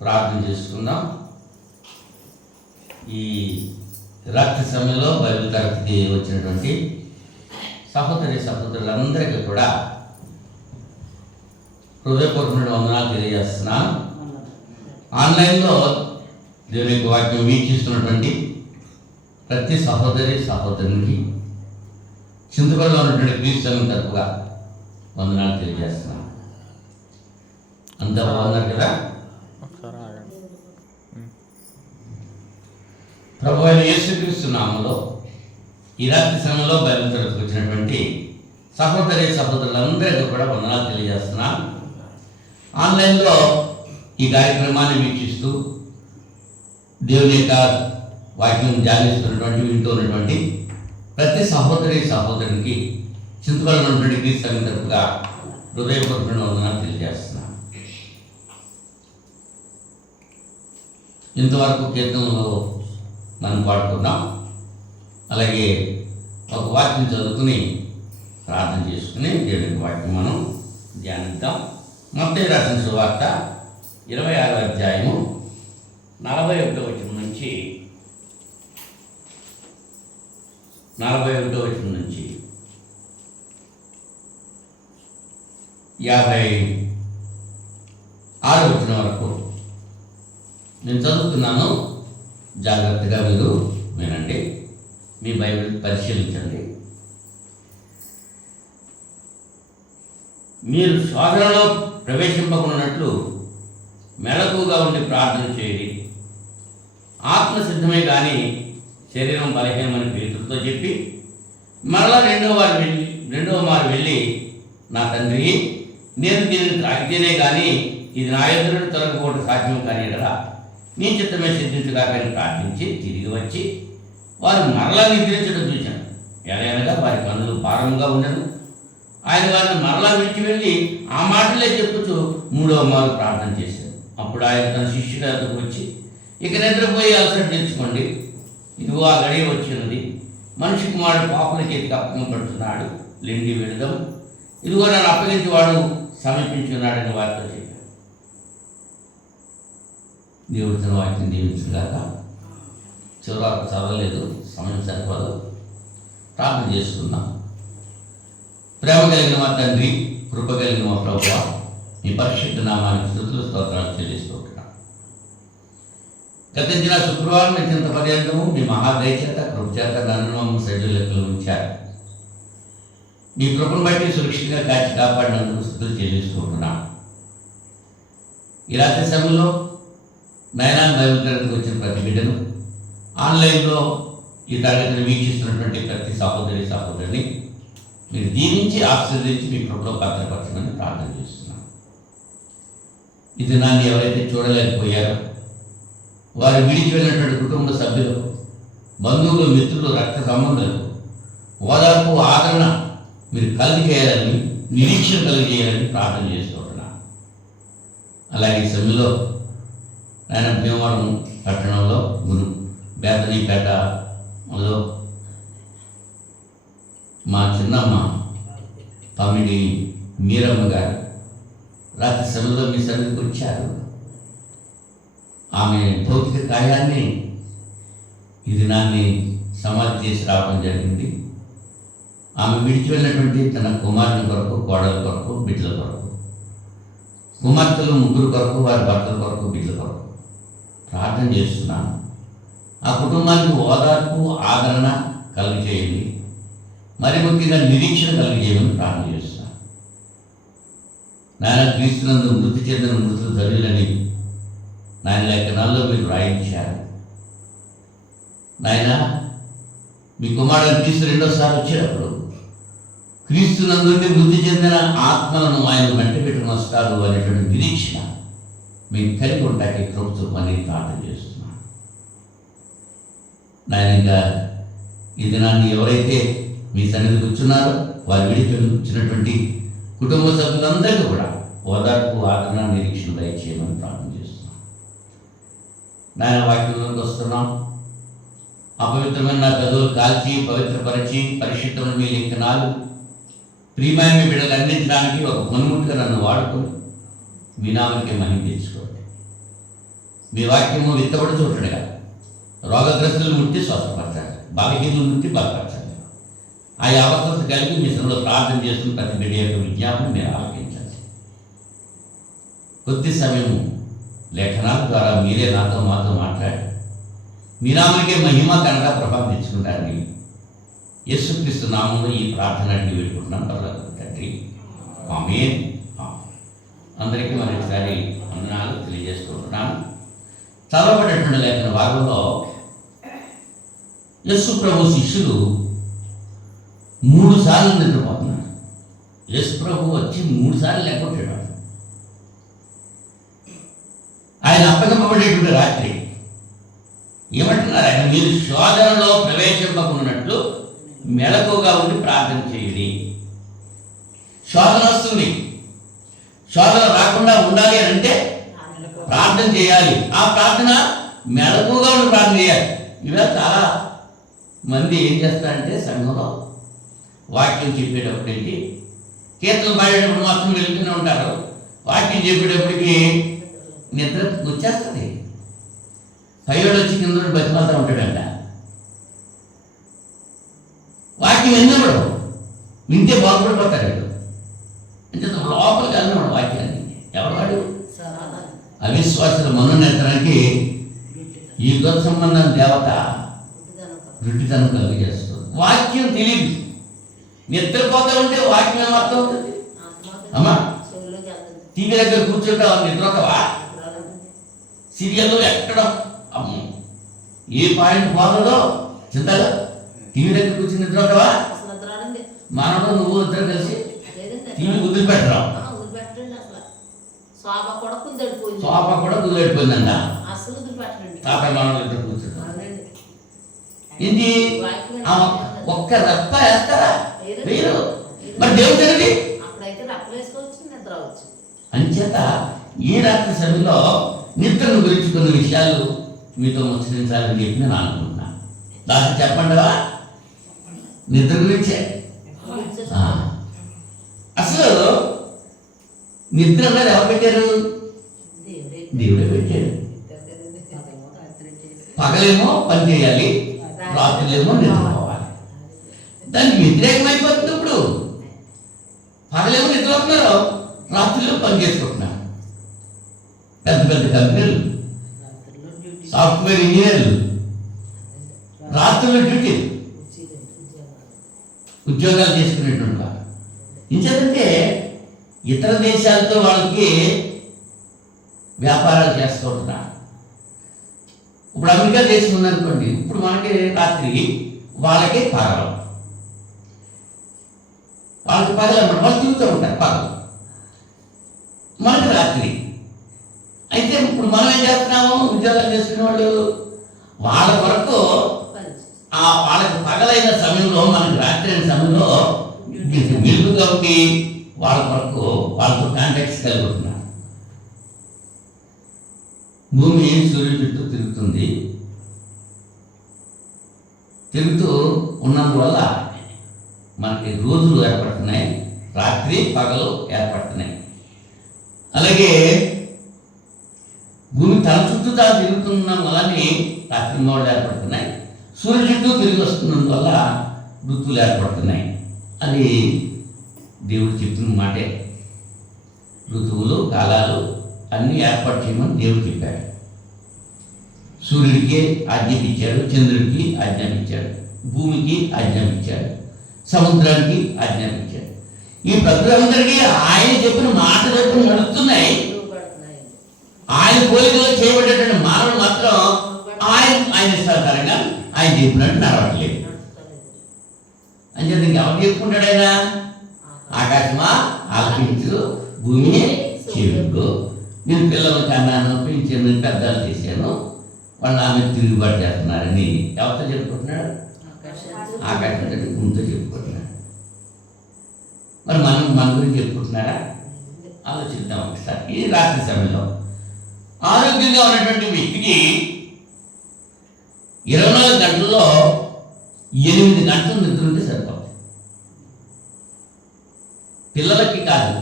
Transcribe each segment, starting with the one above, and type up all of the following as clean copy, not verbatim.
ప్రార్థన చేసుకుందాం. ఈ రాత్రి సమయంలో బైబిల్ తరగతికి వచ్చినటువంటి సహోదరులందరికీ కూడా హృదయపూర్వకమైన వందనాలు తెలియజేస్తున్నాను. ఆన్లైన్లో దేవుని యొక్క వాక్యం వీక్షిస్తున్నటువంటి ప్రతి సహోదరునికి చింతపల్లిలో ఉన్నటువంటి క్రీస్తు సంఘం తరపుగా వందనాలు తెలియజేస్తున్నాను. అంతా బాగున్నారు కదా? ప్రభు అయిన యేసుక్రీస్తు నామములో ఈ రాత్రి సమయంలో బైబిల్ తరగతికి వచ్చినటువంటి సహోదరులందరికీ కూడా వందనాలు తెలియజేస్తున్నాను. ఆన్లైన్లో ఈ కార్యక్రమాన్ని వీక్షిస్తూ దేవుని యొక్క వాక్యం ధ్యానిస్తున్నటువంటి వింటున్నటువంటి ప్రతి సహోదరునికి చింతపల్లిలో ఉన్నటువంటి క్రీస్తు సంఘం తరపుగా హృదయపూర్వకమైన వందనాలు తెలియజేస్తున్నాను. ఇంతవరకు కీర్తనలో మనం పాడుకున్నాం. అలాగే ఒక వాక్యం చదువుకుని ప్రార్థన చేసుకుని దేవుని వాక్యం మనం ధ్యానిద్దాం. మత్తయి రాసిన సువార్త 26వ అధ్యాయము 41వ వచనం నుంచి 51వ వచనం నుంచి 56వ వచనం వరకు నేను చదువుతున్నాను. జాగ్రత్తగా మీరు వినండి, మీ బైబిల్ పరిశీలించండి. మీరు శోధనలో ప్రవేశింపకున్నట్లు మెలకుగా ఉండి ప్రార్థన చేయండి. ఆత్మసిద్ధమే కానీ శరీరం బలహీనమని పేతులతో చెప్పి మరలా రెండవ మారు వెళ్ళి, నా తండ్రి, నేను దీనిని త్రాగితేనే కానీ ఇది నా ఎదురు తొలగిపోవడం సాధ్యం కానీ కదా, నీ చిత్తమే సిద్ధించగాకని ప్రార్థించి తిరిగి వచ్చి వారు మరలా నిద్రించడం చూశాను. ఎలాగనగా వారి కన్నులు భారంగా ఉండను. ఆయన వారిని మరలా విడిచి వెళ్ళి ఆ మాటలే చెప్పుతూ 3వ మారు ప్రార్థన చేశారు. అప్పుడు ఆయన తన శిష్యులతో వచ్చి, ఇక నిద్రపోయి అలసట తెచ్చుకోండి, ఇదిగో ఆ గడియ వచ్చినది, మనిషి కుమారుడు పాపుల చేతికి అప్పగింపబడుతున్నాడు, లెండి వెళదాం, ఇదిగో నన్ను అప్పగించి వాడు సమీపించున్నాడని వారితో చెప్పారు. దేవుడి తన వాక్యం దీవించుగాక. చివరకు చదవలేదు, సమయం సరిపోదు, ప్రార్థన చేసుకుందాం. ప్రేమ కలిగిన మా తండ్రి, కృప కలిగిన మా ప్రభువా, మీ పరిశుద్ధ నామానికి స్తుతులు స్తోత్రాలు చెల్లిస్తుంటున్నాం. గతించిన శుక్రవారం ఇంత పర్యంతము మీ మహాదయ చేత కృప చేత నన్ను సైజు లెక్కలు ఉంచారు. మీ కృపను బట్టి సురక్షితంగా కాచి కాపాడినందుకు స్తుతులు చెల్లిస్తుంటున్నాం. ఈ రాత్రి సమయంలో నైనా బైబిల్ తరగతికి వచ్చిన ప్రతి బిడ్డను, ఆన్లైన్లో ఈ తరగతిని వీక్షిస్తున్నటువంటి ప్రతి సహోదరిని మీరు దీవించి ఆశీర్వదించి మీ కృపలో భద్రపరచమని ప్రార్థన చేస్తున్నాను. ఈ దినాన్ని ఎవరైతే చూడలేకపోయారో వారు విడిచి వెళ్ళినటువంటి కుటుంబ సభ్యులు, బంధువులు, మిత్రులు, రక్త సంబంధాలు ఓదార్పు, ఆదరణ మీరు కలిగజేయాలని, నిరీక్షణ కలిగజేయాలని ప్రార్థన చేస్తున్నాను. అలాగే ఈ సమయంలో ఆయన భీమవరం పట్టణంలో బేతనీపేటలో మా చిన్నమ్మ తమిడి మీరమ్మ గారు రాత్రి సమయంలో మీ సన్నిధికి వచ్చారు. ఆమె భౌతిక కాయాన్ని ఈ దినాన్ని సమాధి చేసి రావడం జరిగింది. ఆమె విడిచి వెళ్ళినటువంటి తన కుమారుని కొరకు, కోడల కొరకు, బిడ్డల కొరకు, కుమార్తెలు 3 కొరకు, వారి భర్తల కొరకు, బిడ్డల కొరకు ప్రార్థన చేస్తున్నాను. ఆ కుటుంబానికి ఓదార్పు, ఆదరణ కలిగజేయండి. మరి ముఖ్యంగా నిరీక్షణ కలిగజేయమని ప్రార్థన చేస్తున్నాను. నాయన, క్రీస్తునందు మృతి చెందిన మృతులు ధరులని నాయన లేఖనాల్లో మీరు రాయించారు. నాయన, మీ కుమారుడు క్రీస్తు రెండోసారి వచ్చేటప్పుడు క్రీస్తునందు మృతి చెందిన ఆత్మలను ఆయన వెంట పెట్టుకుని వస్తారు అనేటువంటి నిరీక్షణ మీకు కలిగి ఉంటాకి ప్రభుత్వం అని ప్రార్థన చేస్తున్నాను. నాయన, ఇంకా ఈ దినాన్ని ఎవరైతే మీ సన్నిధికి వచ్చున్నారో వారు విడిచి వచ్చినటువంటి కుటుంబ సభ్యులందరికీ కూడా ఓదార్పు, ఆదరణ, నిరీక్షణ దయచేయమని ప్రార్థన చేస్తున్నాం. నాయన, వాక్యంలోకి వస్తున్నాం. అపవిత్రమైన నా గదువులు కాల్చి పవిత్రపరిచి పరిశుద్ధమైన మీ లేఖనాలు ప్రియమైన మీ బిడ్డలు అందించడానికి ఒక పనిముట్టుగా నన్ను వాడుకొని మీ నామానికి మహిమ తెచ్చుకోండి. మీ వాక్యము విత్తబడి చూడగా రోగగ్రస్తులు ముట్టి స్వస్థపరచాలి, బలహీనులు ముట్టి బలపరచాలి. ఆ అవసరం కలిగి మీ శ్రమలో ప్రార్థన చేస్తున్న ప్రతి బిడ్డ యొక్క విజ్ఞాపన మీరు ఆలకించాలి. కొద్ది సమయము లేఖనాల ద్వారా మీరే నాతో మాతో మాట్లాడి మీ నామకే మహిమ కన్నడ ప్రభావం తెచ్చుకుంటారని యేసుక్రీస్తు నామంలో ఈ ప్రార్థన అడిగి వేడుకుంటున్నాను పరలోకపు తండ్రి. ఆమేన్. అందరికీ మరొకసారి వందనాలు తెలియజేసుకుంటున్నాను. చదవబడినటువంటి లేఖన భాగంలో యేసు ప్రభు శిష్యులు 3 సార్లు నిద్రపోతున్నారు. యేసు ప్రభు వచ్చి 3 సార్లు లేకొట్టాడు. ఆయన అప్పగింపబడేటువంటి రాత్రి ఏమంటున్నారు ఆయన, మీరు శోధనలో ప్రవేశింపకున్నట్లు మెలకుగా ఉండి ప్రార్థన చేయండి. శోధన వస్తుంది, శోధన రాకుండా ఉండాలి అని అంటే ప్రార్థన చేయాలి. ఆ ప్రార్థన మెలకుగా ఉండి ప్రార్థన చేయాలి. ఇవాళ చాలా మంది ఏం చేస్తారంటే సంఘంలో వాక్యం చెప్పేటప్పుడు ఏంటి, కీర్తనలు పాడేటప్పుడు మాత్రం వెళ్తూనే ఉంటారు. వాక్యం చెప్పేటప్పటికి నిద్ర వచ్చేస్తుంది. పైవాడు వచ్చి కింద బతిమాలుతూ ఉంటాడంట. వాక్యం విన్నప్పుడు వింటే బాగుపడిపోతాడు వీడు. అంటే లోపలికి వెళ్ళినాడు వాక్యాన్ని. ఎవరు అవిశ్వాసుల మనోనేత్రానికి ఈ యుగ సంబంధం దేవత వృట్టితనం కలిగజేస్తుంది. వాక్యం తెలియదు, నిద్రపోతా ఉంటే వాక్యం ఏమర్థం అవుతుంది? అమ్మా టీవీ దగ్గర కూర్చుంటావా, నిద్రపోతావా? సీరియల్లో ఎక్కడ ఏ పాయింట్ పోతుందో చింతగా టీవీ దగ్గర కూర్చుని నిద్రపోతావా? మనలో నువ్వు ఇద్దరు కలిసి టీవీ వదిలిపెట్టరా? సోఫా కూడా కుదిరిపోయిందంట. మనలో ఇద్దరు కూర్చుంటాం ఏంటి, ఒక్క రప్ప వేస్తారా? వేరు. మరి దేవుడు తెలియదు. అంచేత ఈ రాత్రి సమయంలో నిద్రను గురించి కొన్ని విషయాలు మీతో ముచ్చరించాలని చెప్పి నేను అనుకుంటున్నాను. దాన్ని చెప్పండివా నిద్ర గురించే. అసలు నిద్ర అన్నది ఎవరు పెట్టారు? దేవుడే పెట్టాడు. పగలేమో పని చేయాలి, రాత్రులేమో నిద్రపోవాలి. దానికి వ్యతిరేకమైపోతుంది. ఇప్పుడు పగలేమో నిద్రపోతున్నారు, రాత్రులు పని చేసుకుంటున్నారు. పెద్ద పెద్ద కంపెనీలు, సాఫ్ట్వేర్ ఇంజనీర్లు రాత్రులు డ్యూటీ ఉద్యోగాలు చేసుకునేటువంటి వారు. ఇంకేంటంటే ఇతర దేశాలతో వాళ్ళకి వ్యాపారాలు చేస్తూ ఉంటున్నారు. ఇప్పుడు అమెరికా దేశం ఉందనుకోండి, ఇప్పుడు మనకి రాత్రి, వాళ్ళకి పగలు. వాళ్ళకి పగలు అన్నమాట, వాళ్ళు తిరుగుతూ ఉంటారు పగలు, మనకి రాత్రి. అయితే ఇప్పుడు మనం ఏం చేస్తున్నాము, ఉద్యోగాలు చేసుకునే వాళ్ళు వాళ్ళ వరకు వాళ్ళకి పగలైన సమయంలో మనకి రాత్రి అయిన సమయంలో వెలుగుగా ఉండి వాళ్ళ వరకు వాళ్ళతో కాంటాక్ట్స్ కలిగి ఉంటున్నారు. భూమి సూర్యుడి చుట్టూ తిరుగుతుంది. తిరుగుతూ ఉన్నందువల్ల మనకి రోజులు ఏర్పడుతున్నాయి, రాత్రి పగలు ఏర్పడుతున్నాయి. అలాగే భూమి తన చుట్టూ తాను తిరుగుతున్న వలని రాత్రి మోడలు ఏర్పడుతున్నాయి, సూర్యుడి చుట్టూ తిరిగి వస్తున్నందువల్ల ఋతువులు ఏర్పడుతున్నాయి. అది దేవుడు చెప్పిన మాటే. ఋతువులు కాలాలు అన్నీ ఏర్పాటు చేయమని దేవుడు చెప్పాడు. సూర్యుడికి ఆజ్ఞాపించాడు, చంద్రుడికి ఆజ్ఞాపించాడు, భూమికి ఆజ్ఞాపించాడు, సముద్రానికి ఆజ్ఞాపించాడు. ఈ ప్రజలందరికీ ఆయన చెప్పిన మాట చెప్పిన నడుస్తున్నాయి. ఆయన పోలికలో చేయబడేటువంటి మానవుడు మాత్రం ఆయన ఇష్టానుసారంగా ఆయన చెప్పినట్టు నడవట్లేదు. అని చెప్పి ఇంకెవరు చెప్పుకుంటాడు ఆయన? ఆకాశమా ఆలకించు, భూమి చెవికు, నేను పిల్లలు కన్నాను, పెంచాను, పెద్దలు చేశాను, వాళ్ళు ఆమె తిరుగుబాటు చేస్తున్నారని ఎవరితో చెప్పుకుంటున్నాడు? ఆకాశం భూమితో చెప్పుకుంటున్నాడు. మరి మన గురించి చెప్పుకుంటున్నారా? ఆలోచిద్దాం ఒకసారి. ఈ రాత్రి సమయంలో ఆరోగ్యంగా ఉన్నటువంటి వ్యక్తికి 24 గంటల్లో 8 గంటలు నిద్ర ఉంటే సరిపోతుంది. పిల్లలకి కాదు,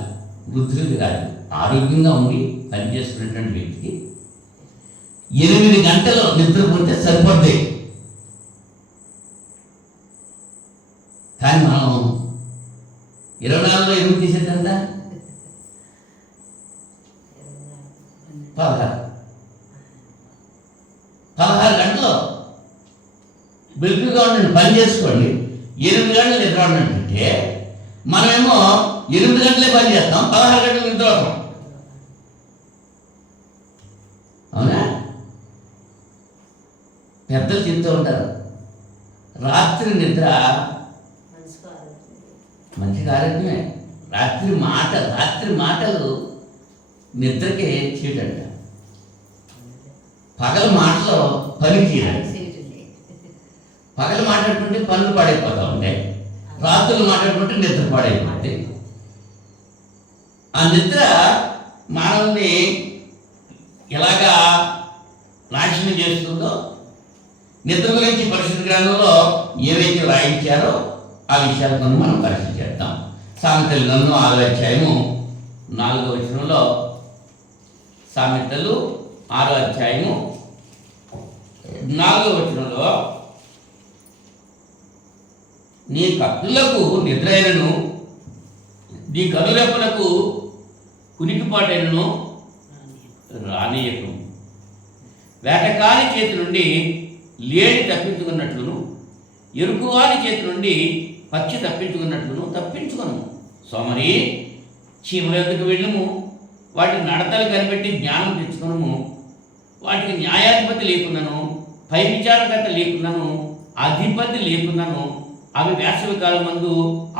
వృద్ధులకి కాదు, ఆరోగ్యంగా ఉండి పనిచేస్తున్నటువంటి వ్యక్తికి 8 గంటలు నిద్రపోతే సరిపోద్ది. కానీ మనం 24లో 8 తీసేద్దా 16 గంటలు బిల్కుగా ఉండండి, పని చేసుకోండి. 8 గంటలు నిద్ర ఉన్నట్టుంటే మనమేమో 8 గంటలే పని చేస్తాం, 16 గంటలు నిద్ర అవుతాం. అవునా? పెద్దలు చెప్తూ ఉంటారు, రాత్రి నిద్ర మంచి ఆరోగ్యమే. రాత్రి మాటలు నిద్రకే చీటంట. పగలు మాటలో పని చేయడానికి. పగలు మాట్లాడుకుంటే పనులు పాడైపోతూ ఉంటాయి, రాత్రులు మాట్లాడుకుంటే నిద్ర పాడైపోతుంది. ఆ నిద్ర మానవుని ఎలాగా నాశనం చేస్తుందో నిద్ర గురించి పరిశుద్ధ గ్రంథంలో ఏవైతే రాయించారో ఆ విషయాలను మనం పరిశీలిద్దాం. సామెతలు గ్రంథం 6వ అధ్యాయము 4వ వచనంలో, సామెతలు 6వ అధ్యాయము 4వ వచనంలో, నీ కత్తులకు నిద్ర అయినను నీ కనురెప్పలకు కునికిపాటైనను రానియకు. వేటకాని చేతి నుండి లేడి తప్పించుకున్నట్లును ఎరుకువాని చేతి నుండి పక్షి తప్పించుకున్నట్లును తప్పించుకును. సోమరి, చీమల యొద్దకు వెళ్ళుము, వాటి నడతలు కనిపెట్టి జ్ఞానం తెచ్చుకును. వాటికి న్యాయాధిపతి లేకున్నాను, పై విచారకర్త లేకున్నాను, అధిపతి లేకున్నాను. అవి వేసవి కాలం మందు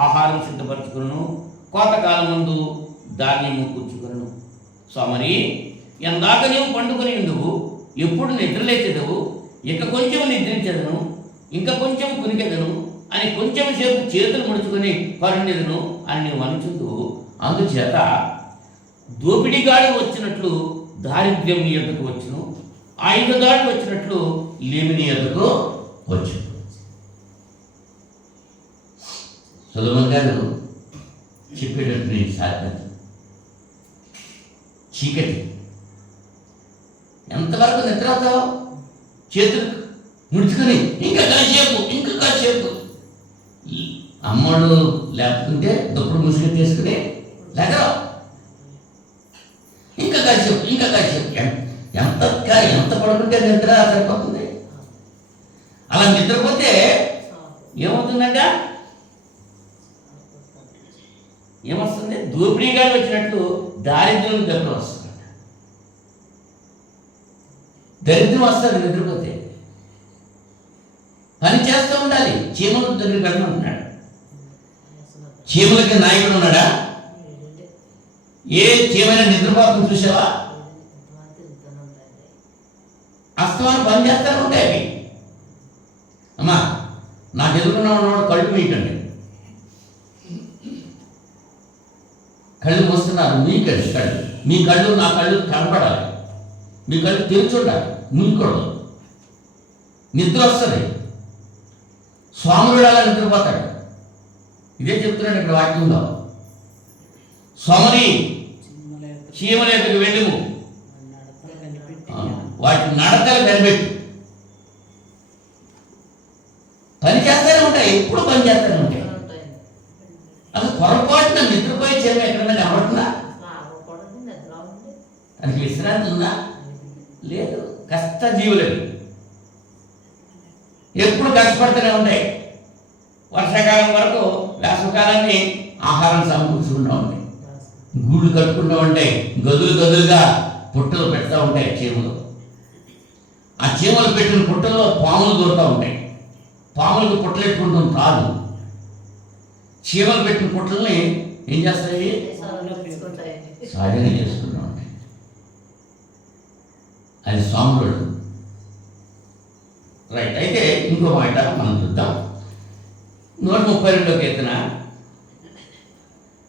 ఆహారం సిద్ధపరచుకును, కోతకాలం మందు ధాన్యము కూర్చుకును. సోమరి, ఎందాక నీవు పండుకొని ఉండువు, ఎప్పుడు నిద్రలేచెదవు? ఇక కొంచెం నిద్రించదను, ఇంకా కొంచెం కునికెదను అని కొంచెం సేపు చేతులు ముడుచుకొని పరుండెదను అని నీవు అనుచుందు. అందుచేత దోపిడిగాడు వచ్చినట్లు దారిద్ర్యం నీ ఎద్దకు వచ్చును, ఆయుధదాడు వచ్చినట్లు లేమి నీ ఎద్దకు వచ్చును. సొలొమోను గారు చెప్పేటటువంటి సాధ్యత చీకటి. ఎంతవరకు నిద్ర అవుతావు? చేతులు ముడుచుకొని ఇంకా కాసేపు అమ్మడు లేకుంటే దుప్పుడు ముసుగు తీసుకుని లేకరా, ఇంకా కాసేపు ఎంత పడుకుంటే నిద్ర సరిపోతుంది. అలా నిద్రపోతే ఏమవుతుందంట? ఏమొస్తుంది? దోపిడీగా వచ్చినట్లు దారిద్ర్యం దెబ్బ వస్తుంది. దరిద్రం వస్తుంది నిద్రపోతే. పని చేస్తూ ఉండాలి. చీమల దగ్గరికి వెళ్ళమంటున్నాడు. చీమలకి నాయకుడు ఉన్నాడా? ఏ చీమైనా నిద్రపోతం చూసావా? అస్తమానం పని చేస్తూనే ఉంటాయి అవి. అమ్మా, నాకు ఎదుర్కొన్న ఉన్నవాడు కళ్ళు మీకండి, కళ్ళు మూస్తున్నారు, మీకండి కళ్ళు. మీ కళ్ళు నా కళ్ళు కనపడాలి, మీ కళ్ళు తెరిచుండాలి, మూయకూడదు. నిద్ర వస్తుంది. స్వాముడు అలా నిద్రపోతాడు. ఇదే చెప్తున్నాడు ఇక్కడ వాక్యంలో. సోమరి, చీమల యొద్దకు వెళ్ళుము, వాటి నడతలు కనిపెట్టు. పని చేస్తూనే ఉంటాయి, ఎప్పుడు పని చేస్తూనే ఉంటాయి. అసలు పొరపాటున నిద్రపోయే చీమ ఎక్కడన్నా కనబడుతుందా? దానికి విశ్రాంతి ఉందా? లేదు. కష్టజీవులవి ఎప్పుడు కష్టపడుతూనే ఉంటాయి. వర్షాకాలం వరకు వేసవకాలాన్ని ఆహారం సమకూర్చుకుంటూ ఉంటాయి, గూళ్ళు కట్టుకుంటూ ఉంటాయి, గదులుగా పుట్టలు పెడతా ఉంటాయి చీమలు. ఆ చీమలు పెట్టిన పుట్టల్లో పాములు దొరుకుతూ ఉంటాయి. పాములకు పుట్టలెట్టుకుంటాం కాదు, చీమలు పెట్టిన పుట్టల్ని ఏం చేస్తాయి? సాధన చేసుకుంటూ ఉంటాయి. అది స్వాముడు. రైట్. అయితే ఇంకో మాట మనం చూద్దాం. 132వ కీర్తన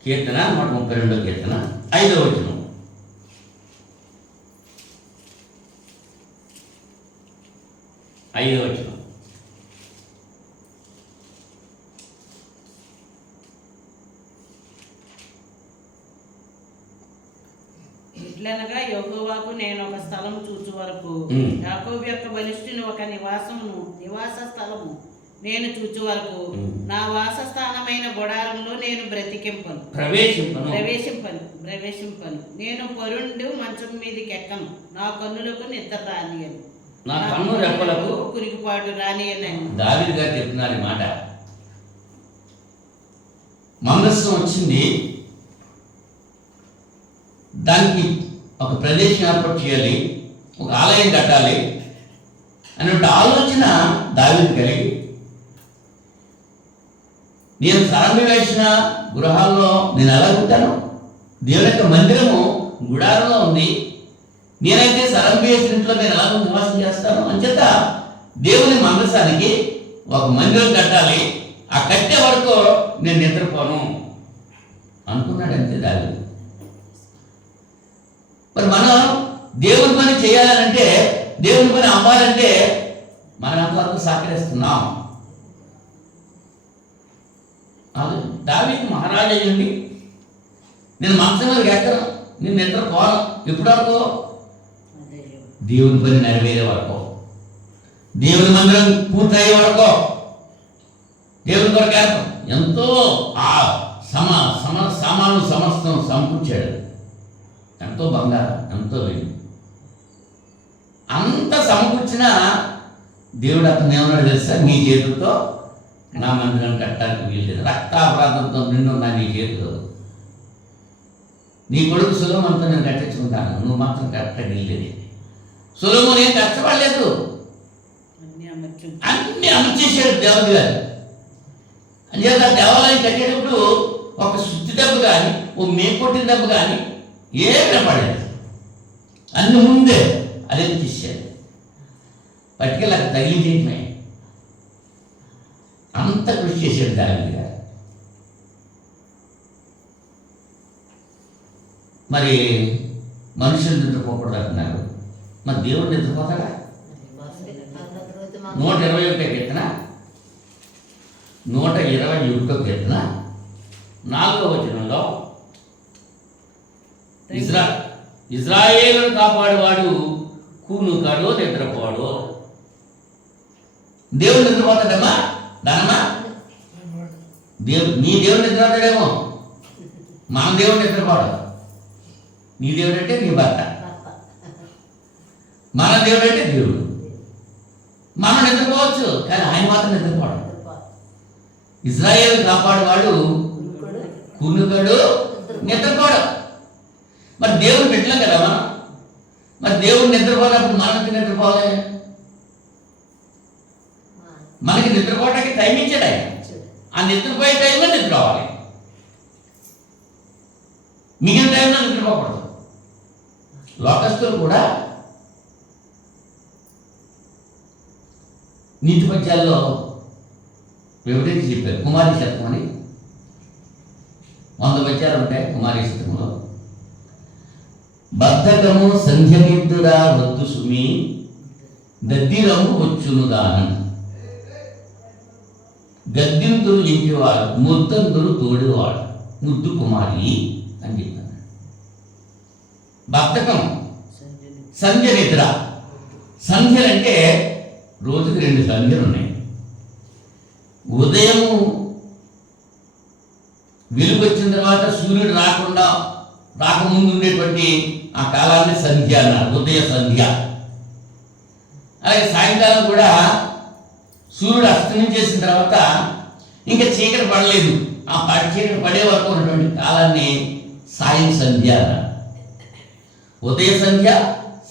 132వ కీర్తన 5వ వచనం. ఇట్లనగా యెహోవాకు నేను ఒక స్థలము చూచు వరకు యాకోబు యొక్క బలిష్ఠుని ఒక నివాస స్థలము నేను చూచు వరకు నా వాసస్థానమైన గుడారంలో నేను ప్రవేశింపను నేను పరుండు మంచం మీదకి ఎక్కను, నా కన్నులకు నిద్ర రానియను, నా కన్ను రెప్పలకు కురికిపాటు రానియనని దావీదు గారు చెప్తున్నారు ఈ మాట. మందస్సం వచ్చింది, దానికి ఒక ప్రదేశం ఏర్పాటు చేయాలి, ఒక ఆలయం కట్టాలి అనే ఆలోచన దావీదు కలిగి, నేను సరంబి వేసిన గృహాల్లో నేను ఎలా ఉంటాను, దేవుని యొక్క మందిరము గుడారంలో ఉంది, నేనైతే సరంబి వేసిన ఇంట్లో నేను ఎలా నివాసం చేస్తాను అంచేత దేవుని మందసానికి ఒక మందిరం కట్టాలి, ఆ కట్టే వరకు నేను నిద్రపోను అనుకున్నాడు అంతే దావీదు. మరి మనం దేవుని పని చేయాలంటే, దేవుని పని అవ్వాలంటే మనం అంతవరకు సహకరిస్తున్నాం. దావీదు మహారాజు అయ్యండి, నేను మంచం మీదకి ఎక్కను, నేను నిద్రపోను, ఎప్పటి వరకు? దేవుని పని నెరవేరే వరకు, దేవుని మందిరం పూర్తయ్యే వరకు, దేవుని కొరకు ఎంతో ఆ సామాను సమస్తం సమకూర్చాడు. ఎంతో బంగారం, ఎంతో వెండి, అంత సమకూర్చిన దేవుడు అతను ఏమన్నాడు తెలుసా? నీ చేతులతో నా మందిరం కట్టడానికి వీల్లేదు, రక్తాపరాధంతో నిన్నున్నా నీ చేతిలో, నీ కొడుకు సొలొమోనుతో నేను కట్టించుకుంటాను, నువ్వు మాత్రం కట్టడం వీల్లేదు. సొలొమోను ఏం కష్టపడలేదు, అన్ని అమర్చేసాడు దేవుడు గారు. అంచేత దేవాలయం కట్టేటప్పుడు ఒక శుద్ధి దెబ్బ కానీ, ఓ మేకొట్టిన దెబ్బ కానీ ఏమైనా పడలేదు, అన్ని ముందే అదే తీసాడు, పట్టుకెళ్ళి అది తగిలించేయటమే. అంత కృషి చేశాడు దావీదు గారు. మరి మనుషులు నిద్రపోకూడదు అంటున్నారు, మరి దేవుడు నిద్రపోతాడా? 121 కీర్తన 121 కీర్తన 4వ వచనంలో ఇజ్రాయేలును కాపాడువాడు కూనుకాడు, నిద్రపోడు. దేవుడు నిద్రపోతాడమ్మా దానమ్మా? నీ దేవుడు నిద్రపోతాడేమో, మన దేవుడు నిద్రపోడు. నీ దేవుడు అంటే నీ భర్త, మన దేవుడు అంటే దేవుడు. మనం నిద్రపోవచ్చు కానీ ఆయన మాత్రం నిద్రపోడు. ఇజ్రాయేలు కాపాడువాడు కునుకడు, నిద్రపోడు. మరి దేవుడు పెట్టలేం కదా మనం, మరి దేవుడు నిద్రపోయినప్పుడు మనకి నిద్రపోవాలి. మనకి నిద్రపోవడానికి టైం ఇచ్చాడు ఆయన, ఆ నిద్రపోయే టైంలో నిద్రపోవాలి, మిగిలిన టైంలో నిద్రపోకూడదు. లోకస్తులు కూడా నీతి పద్యాల్లో వివరించి చెప్పారు. కుమారి శతకం అని 100 పద్యాలు ఉంటాయి కుమారి శతకంలో. బద్ధకము సంధ్యనిద్దురా వద్దు సుమి, దద్దిరము వచ్చును దానం, గద్దింతులు ఇంటివాడు ముద్దంతులు తోడివాడు ముద్దు కుమారి అని చెప్పారు. బద్ధకం, సంధ్య నిద్ర. సంధ్యలంటే రోజుకి 2 సంధ్యలు ఉన్నాయి. ఉదయము వెలుగు వచ్చిన తర్వాత సూర్యుడు రాకముందు ఉండేటువంటి ఆ కాలాన్ని సంధ్య అన్నారు, ఉదయ సంధ్య. అలాగే సాయంకాలం కూడా సూర్యుడు అస్తమించేసిన తర్వాత ఇంకా చీకటి పడలేదు, ఆ చీకటి పడే వరకు ఉన్నటువంటి కాలాన్ని సాయం సంధ్య అన్నారు. ఉదయ సంధ్య,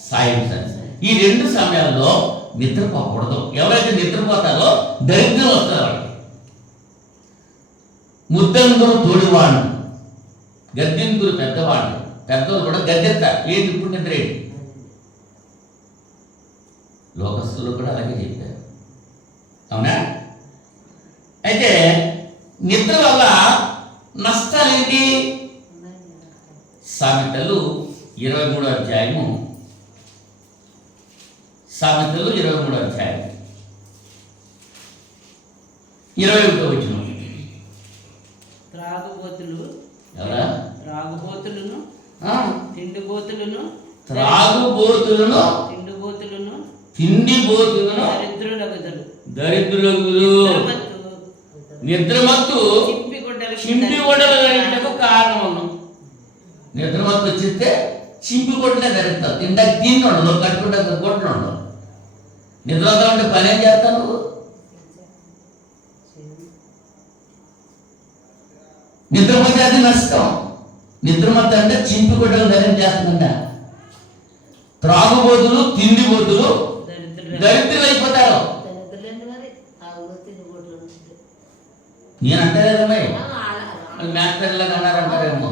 సాయం సంధ్య, ఈ 2 సమయాల్లో నిద్రపోకూడదు. ఎవరైతే నిద్రపోతారో దరిద్రం వస్తారు వాళ్ళకి. ముద్దందురు తోడివాడు, గద్దింతులు పెద్దవాడు. పెద్దలు కూడా గద్దెత్తారు, ఏంటి ఇప్పుడు నిద్ర ఏంటి? లోకస్తులు కూడా అలాగే చెప్పారు, అవునా? అయితే నిద్ర వల్ల నష్టాలు ఏంటి? సామెతలు 23వ అధ్యాయము, సామెతలు 23వ అధ్యాయం 21వ వచనం. త్రాగుబోతులను తిండిబోతులను తిండిబోతులను దరిద్రులగుదురు. నిద్రమత్తు చింపిగొడ్డలు ధరించకు కారణము. నిద్రమత్తు వచ్చిస్తే చింపిగొడ్డలే ధరిస్తావు. తింటాకి తిండి ఉండదు, కట్టుకుంటా గొడ్డలు ఉండవు. నిద్రతో ఉంటే పని ఏం చేస్తావు నువ్వు? నిద్రపోతే అది నష్టం. నిద్రమత్తు అంటే చింపిగొడ్డలు ధరించేస్తుందంట. త్రాగుబోతులు తిండిబోతులు దరిద్రులు అయిపోతారు. నేను అంటే లేదమ్మాయి, మ్యాథ్మెటిక్స్ అన్నారంటారేమో.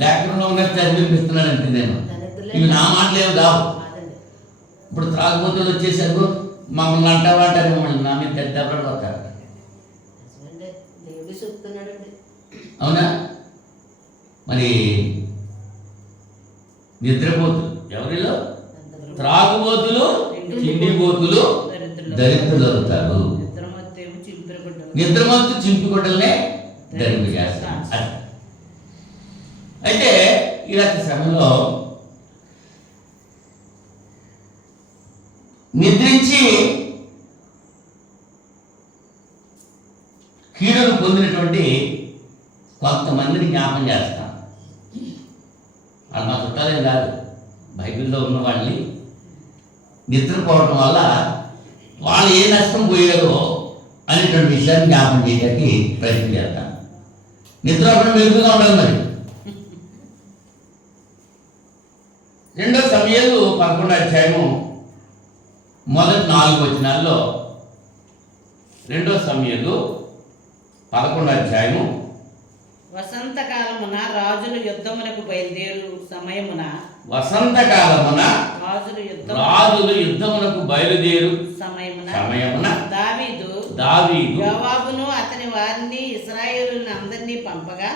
లేకుండా ఉన్నది చదివిపిస్తున్నానంటే నేను, ఇవి నా మాటలేవు కావు. ఇప్పుడు త్రాగుబోతులు వచ్చేసారు, మమ్మల్ని అంటారు, మమ్మల్ని నా మీద దెబ్బలు కొడతారు. అవునా? మరి నిద్రపోతులు ఎవరిలో? త్రాగుబోతులు తిండిబోతులు దరిద్రులు అవుతారు. నిద్రమత్తు చింపిగొడ్డలనే ధరింపు చేస్తాను. అయితే ఇలాంటి సమయంలో నిద్రించి కీడును పొందినటువంటి కొంతమందిని జ్ఞాపం చేస్తాం. వాళ్ళు మా చుట్టాలేం కాదు, బైబిల్లో ఉన్న వాళ్ళని. నిద్రపోవడం వల్ల వాళ్ళు ఏ నష్టం పోయారో అనేటువంటి విషయాన్ని జ్ఞాపం చేయడానికి ప్రయత్నం చేస్తాం. నిద్ర అప్పుడు మెరుగుగా ఉండదు. మరి 2 సమయాలు 11వ అధ్యాయము మొదటి 4 వచనాల్లో 2 సమయాలు 11వ అధ్యాయము వసంతకాలమున రాజులు యుద్ధమునకు బయలుదేరు సమయమున రాజులు యుద్ధమునకు బయలుదేరు సమయమున దావీదు యోవాబును అతని వారిని ఇశ్రాయేలును అందరినీ పంపగా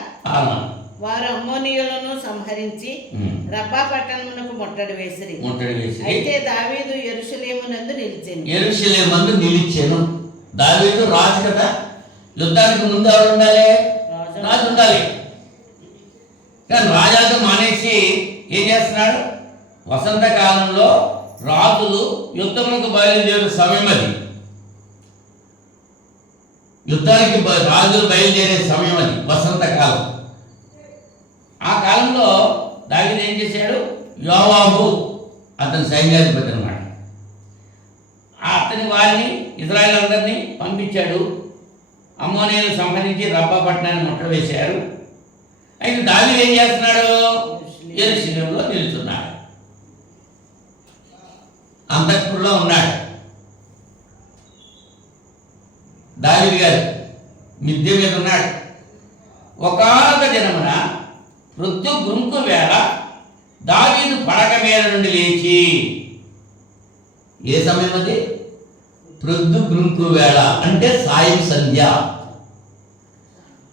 వారు అమ్మోనీయులను సంహరించి రబ్బా పట్టణమునకు ముట్టడి వేసిరి. అయితే దావీదు యెరూషలేమునందు నిలిచెను. దావీదు రాజు కదా, యుద్ధానికి ముందు ఎవరు ఉండాలి? రాజు ఉండాలి. కానీ రాజాతో మానేసి ఏం చేస్తున్నాడు? వసంతకాలంలో రాజులు యుద్ధములకు బయలుదేరు సమయం అది. యుద్ధానికి రాజులు బయలుదేరే సమయం అది, వసంతకాలం. ఆ కాలంలో దావీదు ఏం చేశాడు? యోవాబు అతని సైన్యాధిపతి అన్నమాట. అతని వారిని ఇశ్రాయేలు అందరినీ పంపించాడు. అమ్మోనీయులను సంహరించి రబ్బా పట్టణాన్ని ముట్టడి వేశారు. అయితే దావీదు ఏం చేస్తున్నాడు? యెరూషలేములో నిలుచున్నాడు, అంతఃపురంలో ఉన్నాడు. దావీదు గారు మిద్దె మీద ఉన్నాడు. ఒకానొక దినమున ప్రొద్దు గుంకు వేళ దావీదు పడక మీద నుండి లేచి, ఏ సమయం అది? ప్రొద్దు గుంకు వేళ అంటే సాయం సంధ్య.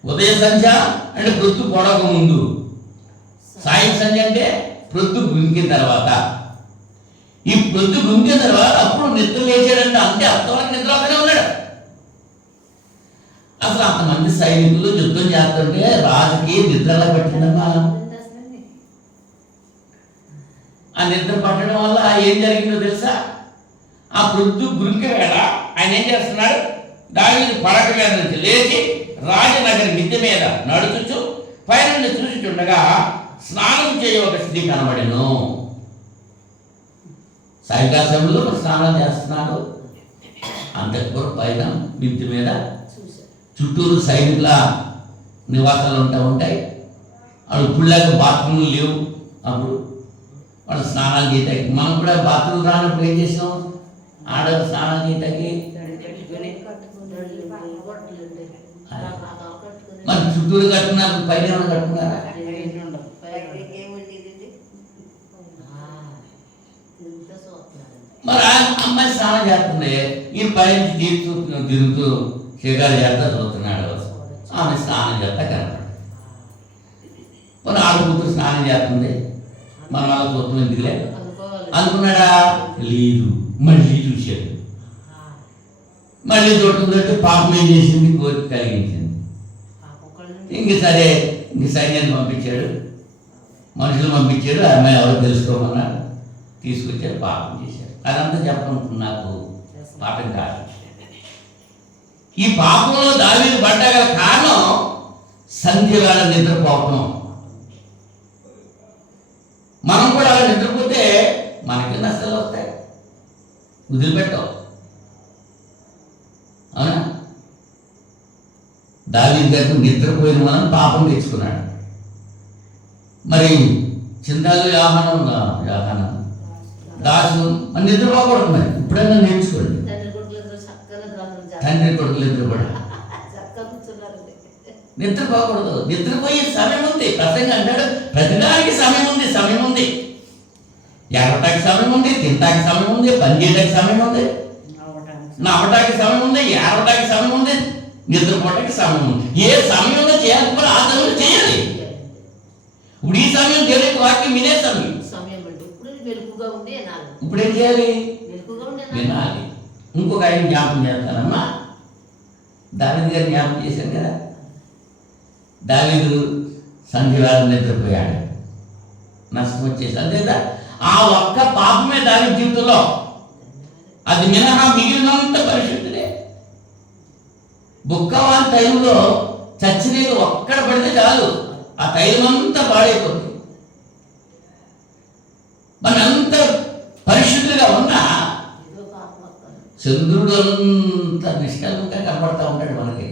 ఉదయ సంధ్య అంటే ప్రొద్దు పొడక ముందు, సాయం సంధ్య అంటే ప్రొద్దు గుంకిన తర్వాత. ఈ ప్రొద్దు గుంకిన తర్వాత అప్పుడు నిద్ర లేచాడంటే అంతే, అంతవరకు నిద్రలోనే ఉన్నాడు. అసలు అంతమంది సైనికులు యుద్ధం చేస్తుంటే రాజుకి నిద్రలా పట్టిందమ్మా. ఆ నిద్ర పట్టడం వల్ల ఏం జరిగిందో తెలుసా? ఆ ప్రొద్దు గుంకి వేళ ఆయన ఏం చేస్తున్నాడు? దావీదు పడక మీద నుంచి లేచి రాజనగరి మిద్దె మీద నడుచుచు పైనుండి చూచుచుండగా స్నానం చేయ ఒక స్థితి కనబడెను. సాయంకాల సమయంలో స్నానం చేస్తున్నాడు. అంతఃపురం పైన మిద్దె మీద చుట్టూరు సైనికుల నివాసాలు ఉంటాయి. వాళ్ళు ఇప్పుడులాగా బాత్రూమ్లు లేవు. అప్పుడు వాళ్ళు స్నానాలు చేయటానికి, మనం కూడా బాత్రూమ్ రానప్పుడు ఏం చేసాం? ఆడవాళ్ళు స్నానాలు చేయటానికి మరి చుట్టూరు కట్టుకున్నారు, పైన ఏమైనా కట్టుకున్నారా? మరి ఆ అమ్మాయి స్నానం చేస్తుంది, ఈ పైన తిరుగుతూ షికారు చేస్తా చూస్తున్నాడు. ఆమె స్నానం చేస్తా కనపడు. మరి ఆడకూతురు స్నానం చేస్తుంది, మనం అలా చూస్తున్నాం ఎందుకులే అనుకున్నాడా? లేదు. మళ్ళీ చూశాడు. మళ్ళీ చూడటంతో పాపం ఏం చేసింది? కోరిక కలిగించింది. ఇంక సరే, ఇంక సైన్యాన్ని పంపించాడు. మనుషులు పంపించాడు, ఆ అమ్మాయి ఎవరు తెలుసుకోమన్నారు, తీసుకొచ్చారు, పాపం చేశారు. అదంతా చెప్పడం నాకు పాపం కాదు. ఈ పాపంలో దావీదు పడ్డగల కారణం సంధ్య వేళ నిద్రపోవటం. మనం కూడా అలా నిద్రపోతే మనకి నష్టాలు వస్తాయి, వదిలిపెట్టాం. అవునా? దావీదు గారు నిద్రపోయిన మనం పాపం తెచ్చుకున్నాడు. మరి చింతాలు యాహనం దాసు మరి నిద్రపోకూడదు. మరి ఇప్పుడైనా నేర్చుకోండి. తండ్రి కొడుకులు ఇద్దరు కూడా నిద్రపోకూడదు. నిద్రపోయే సమయం ఉంది. ప్రసంగా అంటాడు ప్రతిదానికి సమయం ఉంది, సమయం ఉంది. ఎగరటానికి సమయం ఉంది, తింటానికి సమయం ఉంది, పని చేయడానికి సమయం ఉంది, నవ్వటానికి సమయం ఉంది, ఏడవటానికి సమయం ఉంది, నిద్రపోవటానికి సమయం ఉంది. ఏ సమయంలో చేయాలి కూడా ఆ సమయంలో చేయాలి. ఇప్పుడు ఈ సమయం దేవునికి వాక్యం వినే సమయం. ఇప్పుడు ఏం చేయాలి? వినాలి. ఇంకొక ఆయన జ్ఞాపకం చేస్తానమ్మా. దావీదు గారు జ్ఞాపకం చేశాను కదా. దావీదు సంధ్యవేళ నిద్రపోయాడు, నష్టం వచ్చేసి. అంతేదా? ఆ ఒక్క పాపమే దావీదు జీవితంలో, అది మినహా మిగిలినంత పరిశుద్ధుడే. బుక్కవాన్ తైలంలో చచ్చినీళ్ళు ఒక్కడ పడితే చాలు, ఆ తైలం అంతా పాడైపోతుంది. మన అంత పరిశుద్ధులుగా ఉన్నా చంద్రుడు అంత నిష్కలంగా కనపడతా ఉంటాడు మనకి.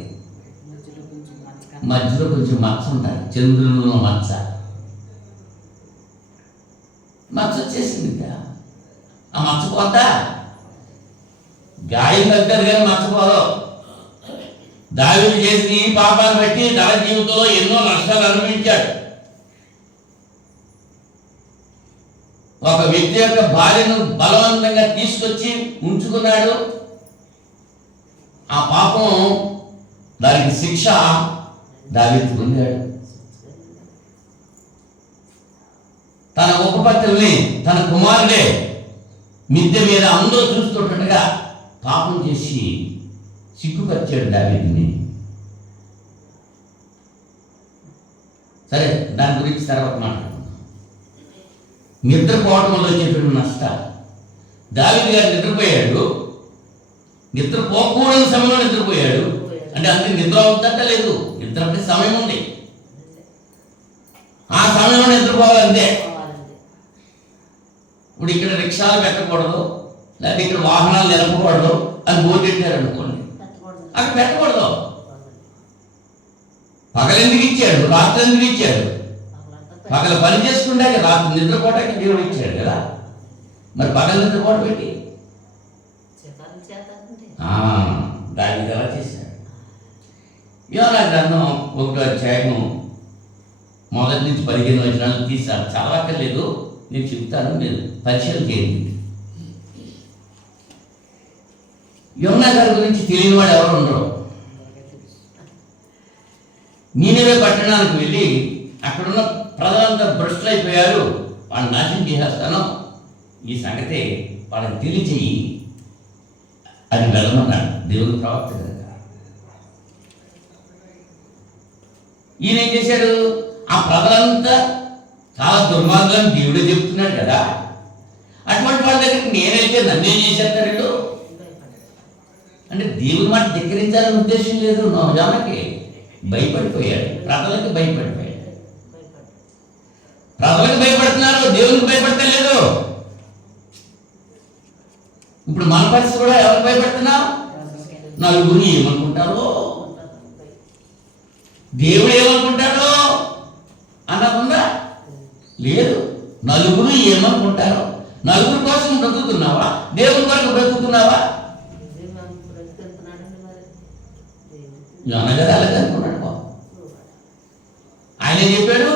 మధ్యలో కొంచెం మచ్చ ఉంటుంది, చంద్రుడిలో మచ్చ వచ్చేసింది. ఆ మచ్చ పోతా గాయం తగ్గారు కానీ మచ్చపోదు. దావీదు చేసిన ఈ పాపాన్ని బట్టి తన జీవితంలో ఎన్నో నష్టాలు అనుభవించాడు. ఒక వ్యక్తి యొక్క భార్యను బలవంతంగా తీసుకొచ్చి ఉంచుకున్నాడు. ఆ పాపం దానికి శిక్ష దావీదు పొందాడు. తన ఉపపత్తుల్ని తన కుమారుడే మిద్దె మీద అందరూ చూస్తుండగా పాపం చేసి సిగ్గుపరిచాడు దావీదుని. సరే, దాని గురించి తర్వాత మాట్లాడుకుందాం. నిద్రపోవటం వల్ల వచ్చేటువంటి నష్టాలు. దావీదు గారు నిద్రపోయాడు, నిద్రపోకూడని సమయంలో నిద్రపోయాడు. అంటే అంతే నిద్ర అవుతుందంట లేదు, నిద్ర అంటే సమయం ఉంది, ఆ సమయంలో నిద్రపోవాలంతే. ఇప్పుడు ఇక్కడ రిక్షాలు పెట్టకూడదు, లేకపోతే ఇక్కడ వాహనాలు నిలపకూడదు అని బోర్డు పెట్టారు అనుకోండి, అక్కడ పెట్టకూడదు. పగలెందుకు ఇచ్చాడు, రాత్రి ఎందుకు ఇచ్చాడు? పగల పని చేసుకుంటే రాత్రి నిద్రపోవటానికి దేవుడు ఇచ్చాడు కదా. మరి పగల నిద్రపోవడం పెట్టి దానికి ఎలా చేశాడు? యోనా గ్రంథం 1వ అధ్యాయము 1 నుంచి 15 వచనాలు తీశాను. చదవక్కర్లేదు, నేను చెప్తాను, మీరు పరిశీలన చేయండి. యోనా గారి గురించి తెలియని వాడు ఎవరు ఉండరు. నీనెవే పట్టణానికి వెళ్ళి అక్కడున్న ప్రజలంతా భ్రష్టులైపోయారు, వాళ్ళని నాశనం చేసేస్తాను, ఈ సంగతి వాళ్ళకి తెలియచేయి అని వెళ్ళమన్నాడు దేవుని ప్రవక్త కనుక. ఈయన ఏం చేశాడు? ఆ ప్రజలంతా చాలా దుర్మార్గులని దేవుడే చెప్తున్నాడు కదా, అటువంటి వాళ్ళ దగ్గరికి నేను వెళ్తే నన్నేం చేసేస్తాడు వీళ్ళు అంటే దేవుని మాట ధిక్కరించాలని ఉద్దేశం లేదు. నోజానకి భయపడిపోయాడు, ప్రజలకి భయపడిపోయాడు. ప్రజలకు భయపడుతున్నారు, దేవునికి భయపడతలేదు. ఇప్పుడు మన పరిస్థితి కూడా ఎవరికి భయపడుతున్నాం? నలుగురు ఏమనుకుంటారో, దేవుడు ఏమనుకుంటాడో అన్నకుందా? లేదు. నలుగురు ఏమనుకుంటారో, నలుగురు కోసం బ్రతుకుతున్నావా? దేవుని కొరకు బ్రతుకుతున్నావా? యోనా అలాగే అనుకున్నాడు. ఆయన చెప్పాడు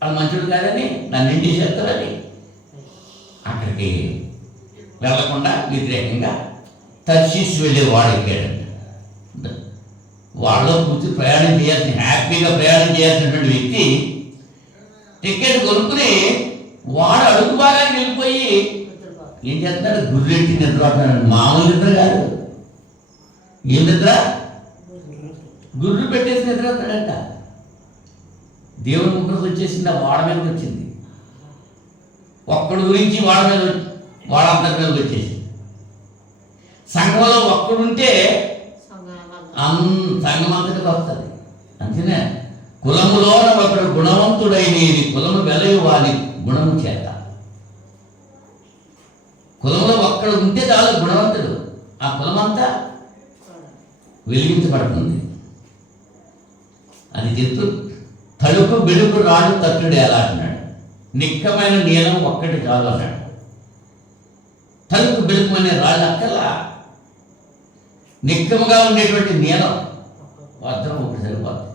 వాళ్ళు మంచుడు కాదని, నన్ను ఏం చేసేస్తారని. అక్కడికి వెళ్లకుండా వ్యతిరేకంగా తర్షీషు వెళ్ళే వాడు ఎక్కాడంట. వాళ్ళలో కూర్చొని ప్రయాణం చేయాల్సిన, హ్యాపీగా ప్రయాణం చేయాల్సినటువంటి వ్యక్తి టికెట్ కొనుక్కుని వాడు అడుగు భాగానికి వెళ్ళిపోయి ఏం చేస్తున్నాడు? గుర్రెట్టి నిద్ర పడుతున్నాడు. మామూలు నిద్ర కాదు. ఏం నిద్ర? గుర్రు పెట్టేసి నిద్ర వస్తాడంట. దేవుని ముగ్గురు వచ్చేసింది, ఆ వాడ మీదకి వచ్చింది. ఒక్కడి గురించి వాడందరి మీదకి వచ్చేసింది. సంఘంలో ఒక్కడుంటే సంఘం అంతటికి వస్తుంది. అంతేనే కులములో ఒకడు గుణవంతుడైనది కులము వెలయు వాని గుణము చేత. కులంలో ఒక్కడు ఉంటే చాలు గుణవంతుడు, ఆ కులమంతా వెలిగించబడుతుంది. అది చెప్తూ తలుపు బెడుకు రాడు తట్టుడు ఎలా అన్నాడు. నిక్కమైన నీలం ఒక్కటి చాలు అన్నాడు. తలుపు బెడుకుమనే రాళ్ళు అక్కలా, నిక్కముగా ఉండేటువంటి నీలం వద్దం ఒకటి సరిపోతుంది.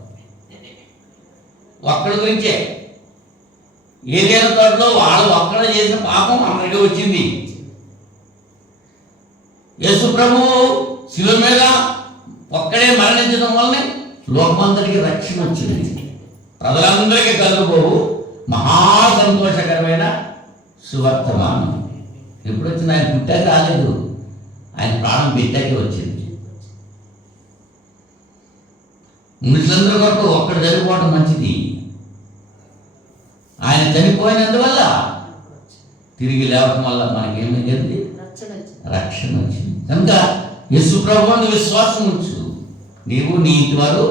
ఒక్కడి గురించే ఏదైనా తోటలో వాళ్ళు ఒక్కడ చేసిన పాపం అందరికీ వచ్చింది. యేసు ప్రభువు శిలువ మీద ఒక్కడే మరణించడం వల్లనే లోకమందరికి రక్షణ వచ్చింది. ప్రజలందరికీ కలుగుపోవు మహా సంతోషకరమైన సువర్తమానం. ఎప్పుడు వచ్చింది? ఆయన పుట్టాక రాలేదు, ఆయన ప్రాణం పెట్టాకే వచ్చింది. మనుషులందరి కొరకు ఒక్కడు చనిపోవడం మంచిది. ఆయన చనిపోయినందువల్ల తిరిగి లేవటం వల్ల మనకేమీ జరిగింది? రక్షణ వచ్చింది. కనుక యేసు ప్రభువుని విశ్వాసం ఉంచు, నీవు నీ ఇంటి వారు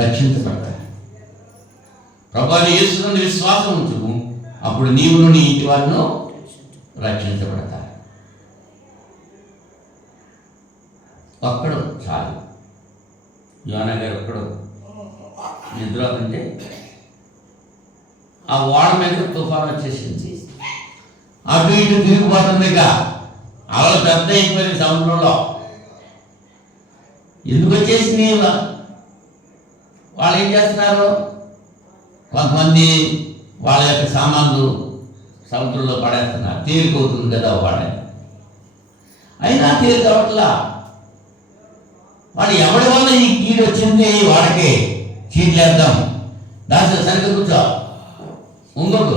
రక్షించబడతారు. ప్రభువుని యేసుని విశ్వాసం ఉంచు, అప్పుడు నీవును నీ ఇంటి వారిను రక్షించబడతారు. ఒక్కడు చాలు. యోనా గారు ఒక్కడు నిద్రపోతుంటే ఆ ఓడ మీద తుఫాను వచ్చేసింది. అటు ఇటు తిరిగిపోతుంది. ఇక అలా పెద్ద అయిపోయింది సముద్రంలో. ఎందుకు వచ్చేసింది? వాళ్ళు ఏం చేస్తున్నారు? కొంతమంది వాళ్ళ యొక్క సామాన్లు సముద్రంలో పడేస్తున్నారు. తేలికవుతుంది కదా వాడ. అయినా తేలిక అవట్లా. వాడు ఎవడి వల్ల ఈ కీడు వచ్చింది? వాడికి చీట్లేద్దాం, దాంట్లో సరిగ్గా కూర్చో, ఇంకొక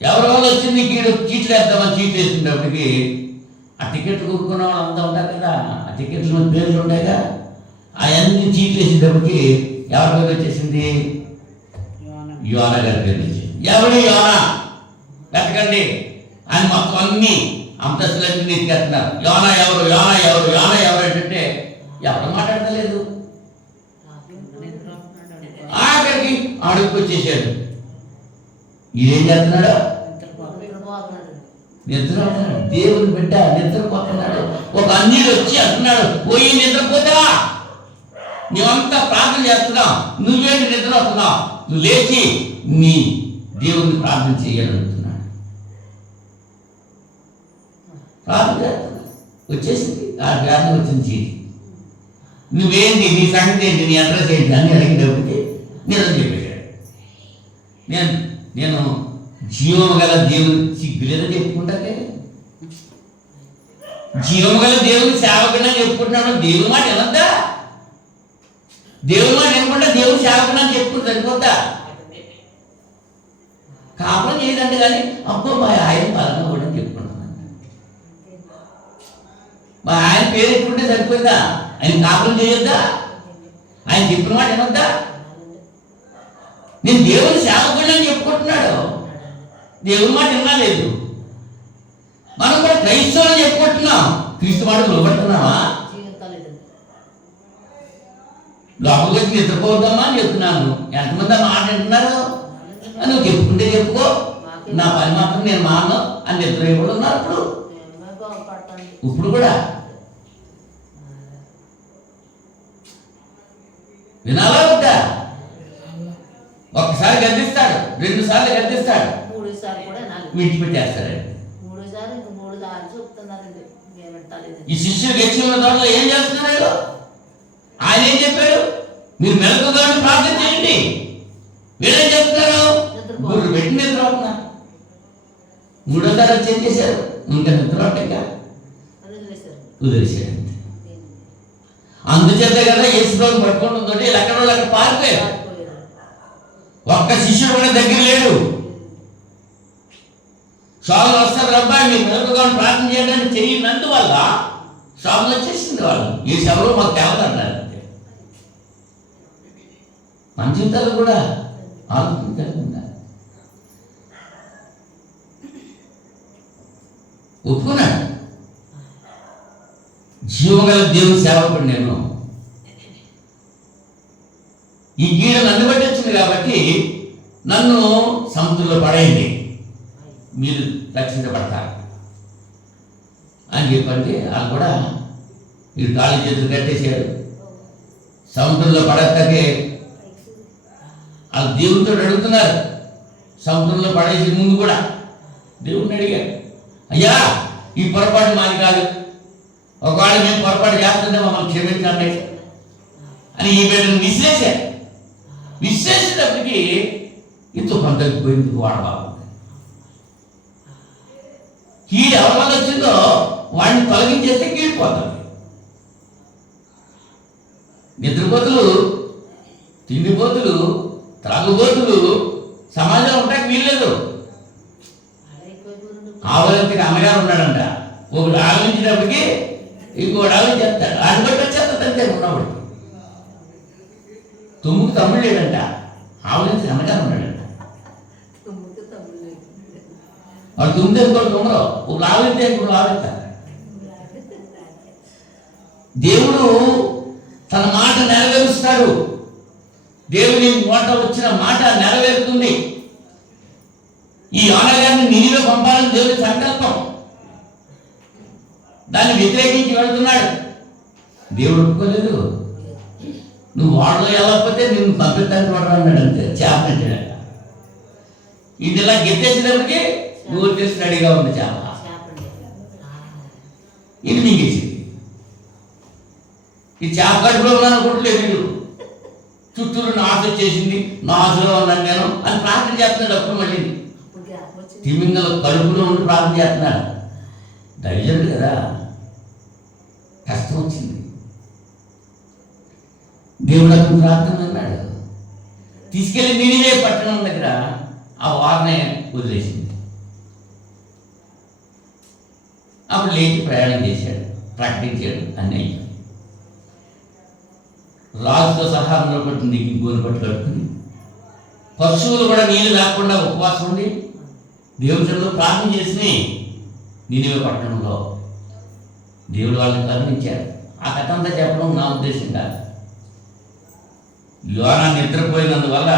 ఎవరి వల్ల వచ్చింది కీడు, చీట్లేద్దామని చీట్ వేసుకునేప్పటికి ఆ టికెట్లు కొనుక్కున్న వాళ్ళు అంతా ఉంటారు కదా, ఆ టికెట్ల మీద పేర్లు ఉంటాయిగా, అవన్నీ చీట్లు వేసేటప్పటికి ఎవరి పేరు వచ్చేసింది? యోనా గారి పేరు వచ్చింది. ఎవడి యోనా వెతకండి అని మొత్తం అన్ని అంతస్తులన్నీ నీకెత్తున్నారు. యోనా ఎవరు, యోనా ఎవరు, యోనా ఎవరు ఏంటంటే ఎవరు మాట్లాడతలేదు. ఆఖరికి అడుగుకు వచ్చేసాడు. ఇదేం చేస్తున్నాడు? నిద్రపోతున్నాడు. దేవుని బిడ్డ నిద్రపోతున్నాడు. ఒక అన్యుడు వచ్చి అంటున్నాడు, పోయి నిద్రపోతా, నువ్వంతా ప్రార్థన చేస్తున్నావు, నువ్వేంటి నిద్ర వస్తున్నావు, నువ్వు లేచి నీ దేవుని ప్రార్థన చేయాలనుకుంటున్నాడు. ప్రార్థన వచ్చేసింది, ఆ ప్రార్థన వచ్చింది చీటి. నువ్వేంటి, నీ సంగతి ఏంటి, నీ అడ్రస్ ఏంటి అని అడిగినప్పటికీ నేను చెప్పేశాడు. నేను జీవము గల దేవుని సిగ్గులేదని చెప్పుకుంటాకే, జీవము గల దేవుని సేవకుని చెప్పుకుంటున్నాడు. దేవుని మాట వినద్దా? దేవుని మాట వినకుండా దేవుని సేవకుని అని చెప్పుకుంటే సరిపోద్దా? కాపురం చేయదంటే కానీ అబ్బో మా ఆయన పరంగా కూడా చెప్పుకుంటున్నాను, మా ఆయన పేరు ఎత్తుకుంటే సరిపోయిందా? ఆయన కాపురం చేయొద్దా? ఆయన చెప్పిన మాట వినొద్దా? నేను దేవుని సేవకుడిని అని చెప్పుకుంటున్నాడు, దేవుని మాట విన్నా లేదు. మనం కూడా క్రైస్తవులు చెప్పుకుంటున్నాం, క్రీస్తు మాట లోపడుతున్నావా? లోపలికి వచ్చి నిద్రపోద్దామా అని చెప్తున్నాను. ఎంతమంది ఆ మాట వింటున్నారు? నువ్వు చెప్పుకుంటే చెప్పుకో, నా పని మాత్రం నేను మాను అని నిద్ర కూడా ఉన్నారు. ఇప్పుడు కూడా వినాలా వద్దా? ఒక్కసారి గద్దిస్తాడు, 2 సార్లు గద్దిస్తాడు, 3 సార్లు కూడా విడిచిపెట్టేస్తాడు. 3 సార్లు ఇంక 3 సార్లు చెప్తున్నారండి. ఈ శిష్యులు గెలిచిన తోటలో ఏం చేస్తున్నాడు? ఆయన ఏం చెప్పాడు? మీరు మెలకుగా ప్రార్థన చేయండి. వీళ్ళేం చెప్తున్నారు? గుర్రు పెట్టి నిద్ర అవుతున్నారు. 3వ సారి వచ్చి ఏం చేశారు? ఇంకా నిద్ర అవుతాయిగా వదిలేశాడు. అందుచేత కదా యేసుప్రభుని పట్టుకుంటుందంటే ఎక్కడో అక్కడ పారిపోయారు. ఒక్క శిష్యుడు కూడా దగ్గర లేడు. స్వాములు వస్తారు, అబ్బాయి మీరు మెలకుగా ప్రార్థన చేయడానికి చెయ్యినందువల్ల స్వాములు వచ్చేసింది. వాళ్ళు ఈ ఎవరు మాకు తేవదన్నారు. మన జీవితాల్లో కూడా ఆలోచన కలిగి ఉండాలి. ఒప్పుకున్నాడు, జీవగల దేవుని సేవకుడు నేను, ఈ గీడ నన్ను బట్టి వచ్చింది కాబట్టి నన్ను సముద్రంలో పడేయండి, మీరు రక్షించబడతారు అని చెప్పండి. వాళ్ళు కూడా వీడు కాళ్ళు చేతులు కట్టేశాడు. సముద్రంలో పడతాకే వాళ్ళు దేవుడితో అడుగుతున్నారు. సముద్రంలో పడేసి ముందు కూడా దేవుడిని అడిగారు, అయ్యా ఈ పొరపాటు మాది కాదు, ఒకవేళ మేము పొరపాటు చేస్తుంటే మమ్మల్ని క్షమించండి అని ఈ బిడ్డను విశ్లేషారు. విశ్లేషించినప్పటికీ ఇంత కొంత పోయింది వాడబాబు. కీడు ఎవరి వల్ల వచ్చిందో వాడిని తొలగించేస్తే కీడిపోతుంది. నిద్రపోతులు, తిండిపోతులు, త్రాగుబోతులు సమాజంలో ఉంటానికి వీల్లేదు. ఆవులంతకి అమ్మగారు ఉన్నాడంట, ఒకడు ఆలోచించినప్పటికీ ఇంకోటి ఆలోచిస్తాడు, అది బట్టి వచ్చేస్తుంది అంతే ఉన్నవాడు. తుమ్ముకు తమ్ముడు లేడంట, ఆవులించి అమ్మగారు ఉన్నాడంట. వాడు తుమ్మితే ఇంకోటి తుమ్మరు, ఒకడు ఆలోచితే ఇంకోటి ఆలోచిస్తారు. దేవుడు తన మాట నెరవేరుస్తాడు. దేవుని మాట వచ్చిన మాట నెరవేరుతుంది. ఈ యోనాగారిని నినివే పంపాలని దేవుని సంకల్పం. దాన్ని వ్యతిరేకించి వెళ్తున్నాడు. దేవుడు ఒప్పుకోలేదు. నువ్వు వాడలో వెళ్ళకపోతే నిన్ను పంపిస్తానికి వాడు అన్నాడు అంతే. చేప ఇది ఇలా గెట్టేసినప్పటికీ నువ్వు తెలిసి రెడీగా ఉంది చేప. ఇది మింగేసింది. ఈ చేప కడుపులో ఉన్నాను కొట్టలేదు వీడు. చుట్టూరు నాసు వచ్చేసింది, నాసులో ఉన్నాను నేను అని ప్రార్థన చేస్తున్నాడు. అప్పుడు మళ్ళీ తిమింగల కడుపులో ఉండి ప్రార్థన చేస్తున్నాడు. దైవజనుడు కదా, కష్టం వచ్చింది. దేవుడు అతను ప్రార్థన అన్నాడు. తీసుకెళ్ళి నినివే పట్టణం దగ్గర ఆ వారిని వదిలేసింది. అప్పుడు లేచి ప్రయాణం చేశాడు, ప్రకటించాడు అన్నీ. రాజుతో సహా అందులో పట్టింది గోరు పట్టు కట్టుకుని, పశువులు కూడా నీళ్ళు రాకుండా ఉపవాసం ఉండి దేవుడిలో ప్రార్థన చేసి నినివే పట్టణంలో దేవుడు వాళ్ళని కరుణించాడు. ఆ కథ అంతా చెప్పడం నా ఉద్దేశం కాదు. యోనా నిద్రపోయినందువల్ల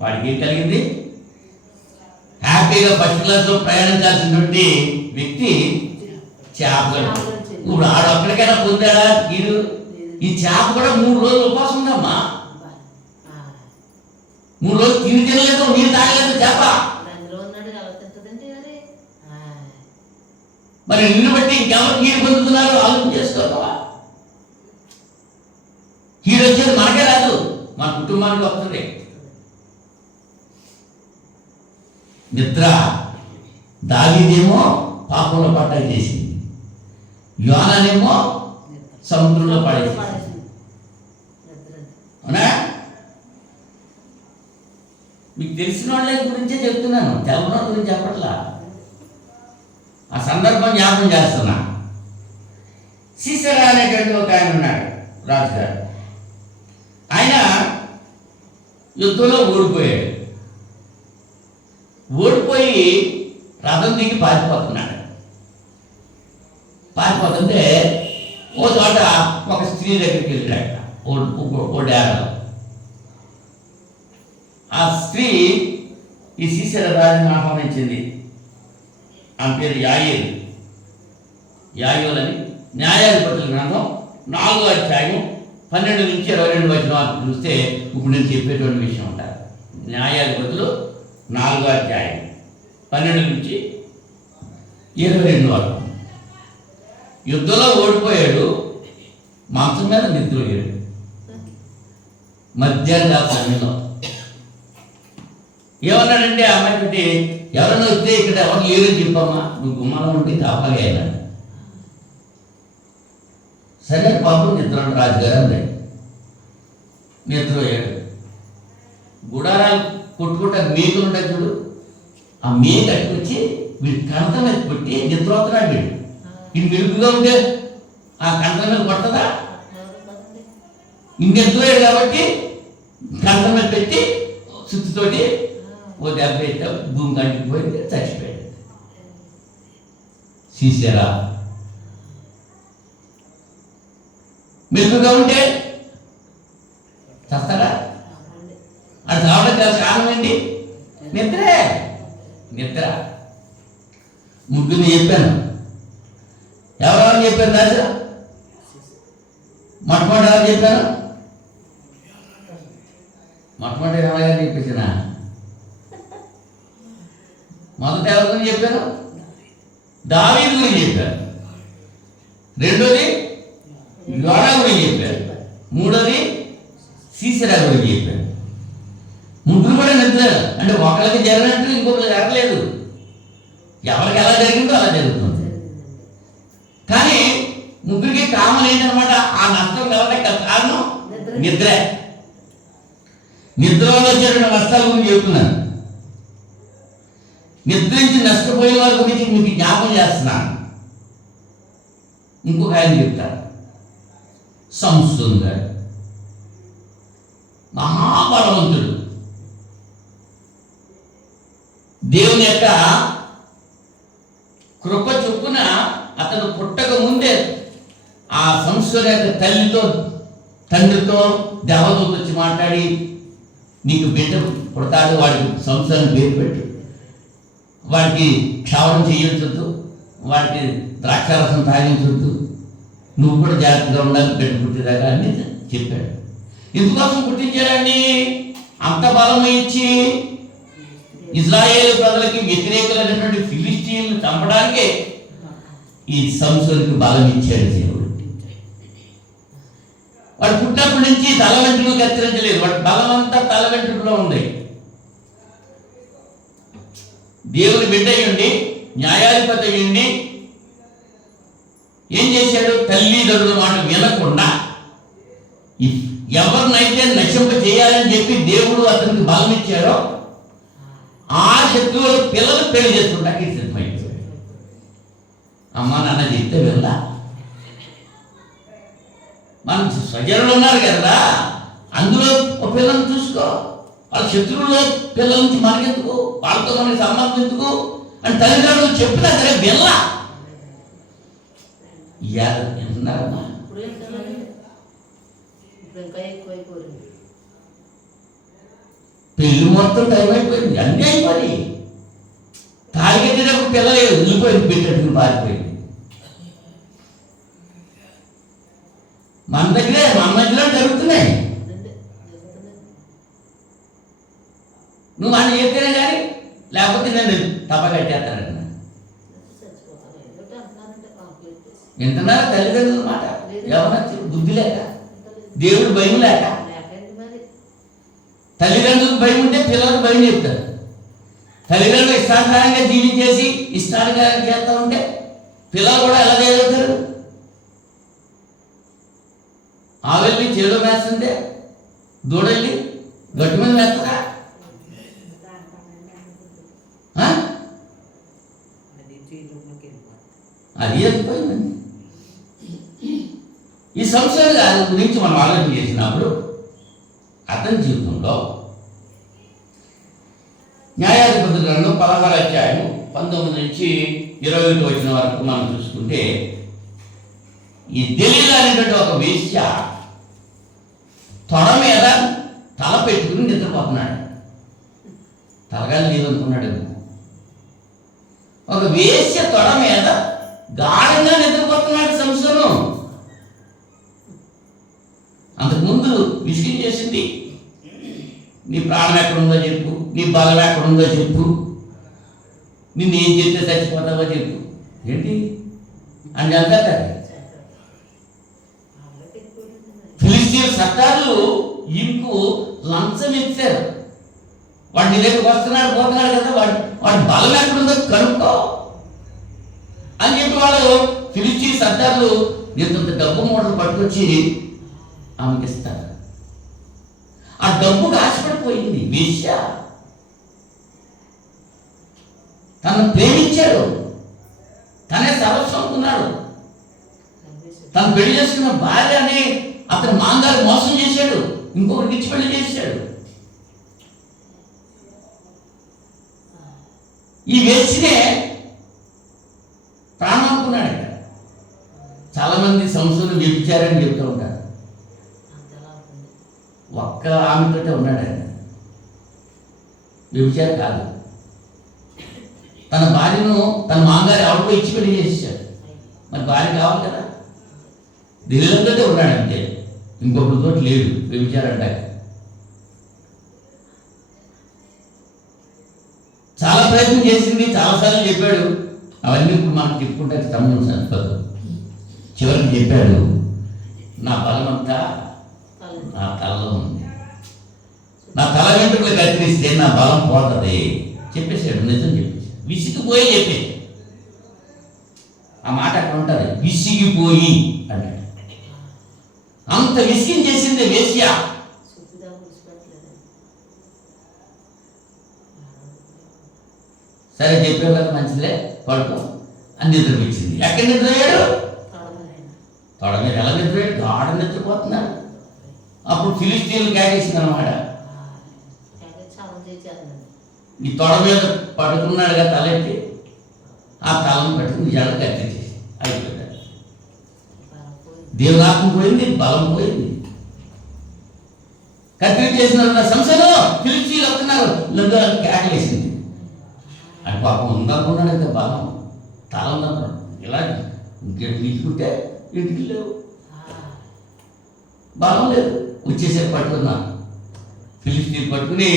వాడికి ఏం కలిగింది? హ్యాపీగా ఫస్ట్ క్లాస్లో ప్రయాణించాల్సినటువంటి వ్యక్తి చేపలు. ఇప్పుడు ఆడు అక్కడికైనా పొందాడా వీడు? ఈ చేప కూడా 3 రోజులు ఉపవాసం ఉందమ్మా. 3 రోజులు తినలేదు, నీళ్ళు తాగలేదు చేప. మరి నిన్ను బట్టి ఇంకెవరు కీడు పొందుతున్నారో ఆలోచన చేసుకోవా? కీడు వచ్చేది మనకే రాదు, మన కుటుంబానికి వస్తుంది. నిద్ర దావీదేమో పాపంలో పట్టా చేసింది, యోనానేమో సముద్రంలో పడేసింది. అవునా? మీకు తెలిసిన వాళ్ళ గురించే చెప్తున్నాను, తెలవని వాళ్ళ గురించి చెప్పట్లా. ఆ సందర్భం జ్ఞాపకం చేస్తున్నా. సీసెరా అనేటువంటి ఒక ఆయన ఉన్నాడు, రాజుగారు. ఆయన యుద్ధంలో ఓడిపోయాడు. ఓడిపోయి రథం దిగి పారిపోతున్నాడు. పారిపోతుంటే ఓ చోట ఒక స్త్రీ దగ్గరికి వెళ్ళాడు. ఓ డేరాలో ఆ స్త్రీ ఈ సీసెరా రాజుని ఆహ్వానించింది. ఆమె పేరు యాయేలు. యాయోలని న్యాయాధిపతుల గ్రంథం 4వ అధ్యాయం 12 నుంచి 22 వచనాలు చూస్తే ఇప్పుడు నేను చెప్పేటువంటి విషయం ఉంటారు. న్యాయాధిపతులు 4వ అధ్యాయం 12 నుంచి 22 వరకు. యుద్ధంలో ఓడిపోయాడు, మంచం మీద నిద్రపోయాడు. మధ్యాహ్న సమయంలో ఏమన్నాడంటే అమ్మాయి పెట్టి, ఎవరైనా వస్తే ఇక్కడ ఎవరు లేరు చెప్పమ్మా, నువ్వు గుమ్మాలో ఉండి కాపాలి అయినా. సరే పాపం నిద్ర రాజుగారు అంది. నిద్రపోయాడు. గుడారాలు కొట్టుకుంటా మేకులు ఉంటాయి చూడు, ఆ మేకు అట్టుకొచ్చి వీడి కంట మీద కొట్టి నిద్రపోతున్నాడు. వీడు ఇది మెలుగుగా ఉంటే ఆ కంట మీద కొట్టదా? ఇంకెత్తుపోయాడు కాబట్టి కంట మీద పెట్టి సుత్తితోటి ఓ దెబ్బ వేస్తే భూమి కంటికి పోయింది, చచ్చిపోయాడు. సీసారా మెరుగుగా ఉంటే చస్తాడా? అది చావడం కారణం ఏంటి? నిద్రే. నిద్ర. ముగ్గురిని చెప్పాను. ఎవరెవరు చెప్పాను రాజా? మొట్టమొదటి ఎవరు చెప్పాను? మొట్టమొదటి ఎవరైనా చెప్పేసిన మొదట ఎవరి గురించి చెప్పాను? దావీదు గురించి చెప్పాను. రెండోది యోనా గురించి చెప్పాను. మూడోది సీసెరా గురించి చెప్పాను. ముగ్గురు కూడా నిద్ర. అంటే ఒకరికి జరిగినట్టు ఇంకొకరికి జరగలేదు. ఎవరికి ఎలా జరిగిందో అలా జరుగుతుంది. కానీ ముగ్గురికి కామన్ ఏంటనమాట, ఆ నష్టం కలగడానికి కారణం నిద్ర. నిద్ర వల్ల వచ్చేటువంటి నష్టాల గురించి చెప్తున్నాను. నిద్రించి నష్టపోయే వారి గురించి మీకు జ్ఞాపకం చేస్తున్నాను. ఇంకొక ఆయన చెప్తారు, సంసోను గారు మహాబలవంతుడు. దేవుని యొక్క కృప చొప్పున అతను పుట్టక ముందే ఆ సంసోను యొక్క తల్లితో తండ్రితో దేవదూత వచ్చి మాట్లాడి, నీకు బిడ్డ పుడతాడు, వాడికి సంసోను పేరు పెట్టు, వాడికి క్షవరం చేయించొద్దు, వాడికి ద్రాక్షారసం తాగించొద్దు, నువ్వు కూడా జాగ్రత్తగా ఉండాలి బిడ్డ పుట్టేదాకా అని చెప్పాడు. ఎందుకోసం పుట్టించాడని? అంత బలం ఇచ్చి ఇజ్రాయేలు ప్రజలకి వ్యతిరేకులైనటువంటి ఫిలిస్టీన్లు చంపడానికే ఈ సంసోనుకి బలం ఇచ్చాడు దేవుడు. వాడు పుట్టినప్పటి నుంచి తల వెంట్రుకలు కత్తిరించలేదు. వాడి బలం అంతా తల వెంట్రుకలో ఉంది. దేవుని బిడ్డ అయ్యుండి, న్యాయాధిపతి అయ్యుండి ఏం చేశాడు? తల్లిదండ్రుల మాట వినకుండా ఎవరినైతే నశింప చేయాలని చెప్పి దేవుడు అతనికి బలం ఇచ్చాడో ఆ శత్రువుల పిల్లలు పెళ్లి చేసుకుంటానికి సిద్ధమైపోయాడు. అమ్మ నాన్న చెప్తే వెళ్ళా, మన స్వజనులు ఉన్నారు కదా, అందులో ఒక పిల్లల్ని చూసుకో, వాళ్ళ శత్రువుల పిల్లల నుంచి మనకెందుకు, వాళ్ళతో మనకి సంబంధం ఎందుకు అని తల్లిదండ్రులు చెప్పినా సరే వెళ్ళా. ఎంటున్నారమ్మా? పెళ్లి మొత్తం టైం అయిపోయింది, అన్నీ అయిపోయి తాగినప్పుడు పిల్లలు వెళ్ళిపోయింది, పెట్టేట్టుకుని పారిపోయింది. మన దగ్గరే మన మధ్యలో జరుగుతున్నాయి. నువ్వు అని చెప్తేనే కానీ, లేకపోతే నేను తప్ప కట్టేస్తానంట. వింటున్నారా తల్లిదండ్రుల మాట? ఏమన్నా బుద్ధి లేక, దేవుడు భయం లేక. తల్లిదండ్రులకు భయం ఉంటే పిల్లలకు భయం చెప్తారు. తల్లిదండ్రులు ఇష్టానుసారంగా జీవించేసి ఇష్టానుసారంగా చేస్తూ ఉంటే పిల్లలు కూడా ఎలా చేయగలుగుతారు? ఆవెళ్ళి చేలో వేస్తుంటే దూడల్ని గట్టి మీద వేస్తారా? అది అయిపోయిందండి. ఈ సంవత్సరాల గురించి మనం ఆలోచన చేసినప్పుడు అతని జీవితంలో న్యాయాధిపతుల గ్రంథం 16వ అధ్యాయం 19 నుంచి 21 వచ్చిన వరకు మనం చూసుకుంటే, ఈ దెలీలా అనేటువంటి ఒక వేశ్య తొడ మీద తల పెట్టుకుని నిద్రపోతున్నాడు. తలగాలి లేదనుకున్నాడు. ఒక వేశ్య తొడ మీద గాఢంగా నిద్రపోతున్నాడు సంసోను. అంతకుముందు విసిగించేసింది, నీ ప్రాణం ఎక్కడుందో చెప్పు, నీ బలం ఎక్కడుందో చెప్పు, నిన్ను ఏం చెప్తే చచ్చిపోతావో చెప్పు. ఏంటి అని చెప్తారు. ఫిలిస్టీన్ సర్దారులు ఇంకు లంచం ఇచ్చారు. వాడు నీ దగ్గరకు వస్తున్నాడు పోతున్నాడు కదా, వాడి బలం ఎక్కడుందో కనుక్కో అని చెప్పి వాళ్ళు ఫిలిస్టీన్ సర్దారులు ఇంత డబ్బు మూటలు పట్టుకొచ్చి ఆమెకి ఇస్తారు. ఆ డబ్బుకు ఆశపడిపోయింది వేశ్య. తనను ప్రేమించాడు, తనే సర్వస్వం అనుకున్నాడు. తను పెళ్లి చేసుకున్న భార్య అని అతను మాంగారు మోసం చేశాడు. ఇంకొకరికి ఇచ్చి పెళ్లి చేశాడు. ఈ వేసినే ప్రాణం అనుకున్నాడట. చాలామంది సంస్థను వ్యభిచారని చెప్తూ ఉంటారు. ఒక్క ఆమెతోటే ఉన్నాడండి. వ్యభిచారం కాదు. తన భార్యను తన మామగారు ఎవరికో ఇచ్చి పెళ్లి చేసేసాడు. మరి భార్య కావాలి కదా, దిల్లంతోటే ఉన్నాడు అంతే, ఇంకొకరితో లేదు వ్యభిచారం అంటాక. చాలా ప్రయత్నం చేసింది, చాలాసార్లు చెప్పాడు. అవన్నీ ఇప్పుడు మనకు చెప్పుకుంటే తమ్ముడు సరిపోదు. చివరికి చెప్పాడు, నా బలం అంతా నా తలలో ఉంది, నా తల వెంట్రుకలు కత్తిరిస్తే నా బలం పోతుంది చెప్పేశాడు. నిజం చెప్పేశాడు. విసిగిపోయి చెప్పే ఆ మాట అక్కడ ఉంటుంది, విసిగిపోయి అంటాడు. అంత విసిగించేసింది వేశ్య. సరే చెప్పావు కదా మంచిదే పడుకో అని నిద్రపించింది. ఎక్కడ నిద్రపోయాడు? తొడ మీద. ఎలా నిద్రపోయాడు? గాఢ నిద్రపోతున్నాడు. అప్పుడు ఫిలిస్తీన్లు కేకేసింది అనమాట. ఈ తొడ మీద పడుకున్నాడుగా తలెత్తి, ఆ తలను పెట్టుకుని జడ కత్తించేసి అయిపోయాడు. దేవునాత్మ పోయింది, బలం పోయింది. కత్తిరించేసిన సంస్థలో ఫిలిస్తీన్లు వస్తున్నారు, లంగా కేకలేసింది. అని పాపం ఉందనుకున్నాడు అయితే బలం తల ఉందనుకున్నాడు. ఇలా తీసుకుంటే ఇంటికి లేవు, బలం లేదు. వచ్చేసరికి పట్టుకున్నా ఫిలిస్తీన్ పట్టుకుని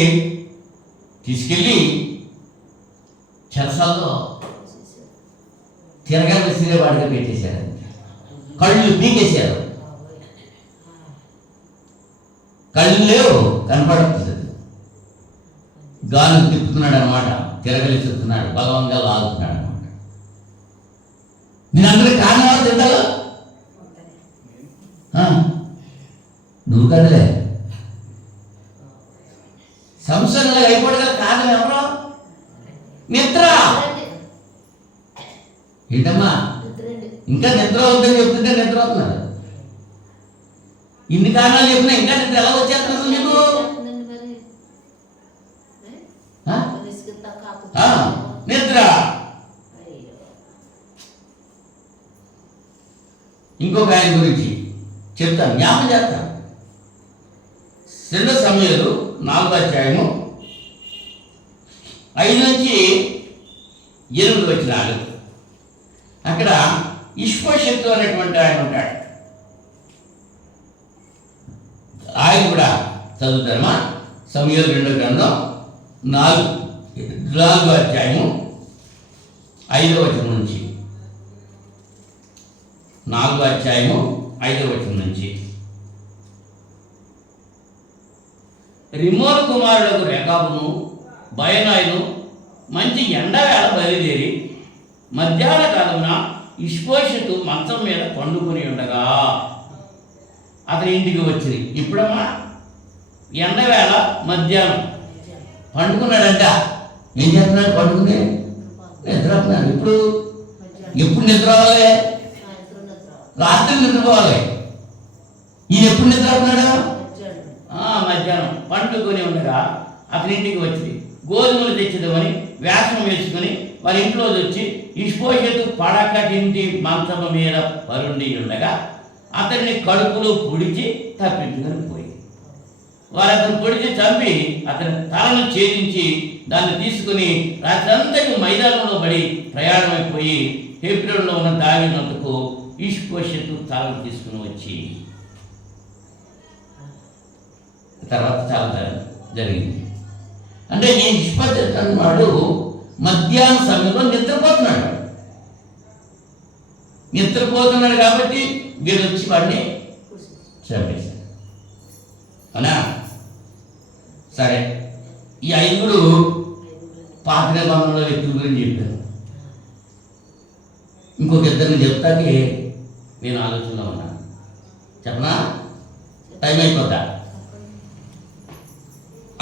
తీసుకెళ్ళి చెరసాల్లో తిరగా విసిరేవాడిగా పెట్టేశారు. కళ్ళు పీకేశారు. కళ్ళు లేవు, కనపడలేదు. గాను తిప్పుతున్నాడు అనమాట, తిరగలిస్తున్నాడు, బలవంగా లాగుతున్నాడు అనమాట. నేను అందరికి కారణం తింటావు నువ్వు కదలే. సంవత్సరంలో అయిపోవడం కారణం ఎవరో? నిద్ర. ఏంటమ్మా ఇంకా నిద్ర అవుతుందని చెప్తుంటే నిద్ర అవుతున్నారు. ఇన్ని కారణాలు చెప్పినా ఇంకా నిద్ర ఎలా వచ్చేస్తున్నారు మీకు? నిద్ర. ఇంకొక ఆయన గురించి చెప్తాను, జ్ఞాపకం చేస్తాను. 2 సమూయేలు 4వ అధ్యాయము 5 నుంచి 8 వచనాలు. అక్కడ ఇష్పోషత్తు అనేటువంటి ఆయన ఉంటాడు. ఆయన కూడా చదువుతారమ్మా. సమూయేలు 2వ గ్రంథం 4వ అధ్యాయము 5వ వచనం నుంచి, 4వ అధ్యాయము 5వ వచనం నుంచి. రిమోను కుమారులకు రేకాబును బయనాయును మంచి ఎండవేళ బయలుదేరి మధ్యాహ్న కాలమున ఇష్పోషతు మంచం మీద పండుకొని ఉండగా అతని ఇంటికి వచ్చింది. ఇప్పుడమ్మా ఎండవేళ మధ్యాహ్నం పండుకున్నాడంట. ఏం చేస్తున్నాడు? పండుకుని నిద్రపోతున్నాడు. ఎప్పుడు నిద్ర అవ్వాలి? రాత్రి నిద్రపోవాలి. ఈయన ఎప్పుడు నిద్రపోతున్నాడు? మధ్యాహ్నం పండుకొని ఉండగా అతని ఇంటికి వచ్చి గోధుమలు తెచ్చిదమని వేషం వేసుకుని వారి ఇంట్లో వచ్చి ఇష్పోషతు పడకటింటి మంచం మీద పరుండి ఉండగా అతన్ని కడుపులో పొడిచి తప్పించుకొని పోయి వారు అతను పొడిచి చంపి అతని తలను ఛేదించి దాన్ని తీసుకుని రాత్రంతటి మైదానంలో పడి ప్రయాణమైపోయి హెబ్రోనులో ఉన్న దావీదుకు ఇష్పోషతు తలను తీసుకుని వచ్చి తర్వాత చాలా జరిగింది. అంటే ఈ ఇష్పోషతు అన్నవాడు మధ్యాహ్న సమయంలో నిద్రపోతున్నాడు కాబట్టి వీరు వచ్చి వాడిని చంపేశారు. అవునా? సరే, ఈ 5 పాత నిబంధనలో వ్యక్తుల గురించి చెప్పారు. ఇంకొక 2 చెప్తాకి నేను ఆలోచనలో ఉన్నాను. చెప్పనా? టైం అయిపోతా.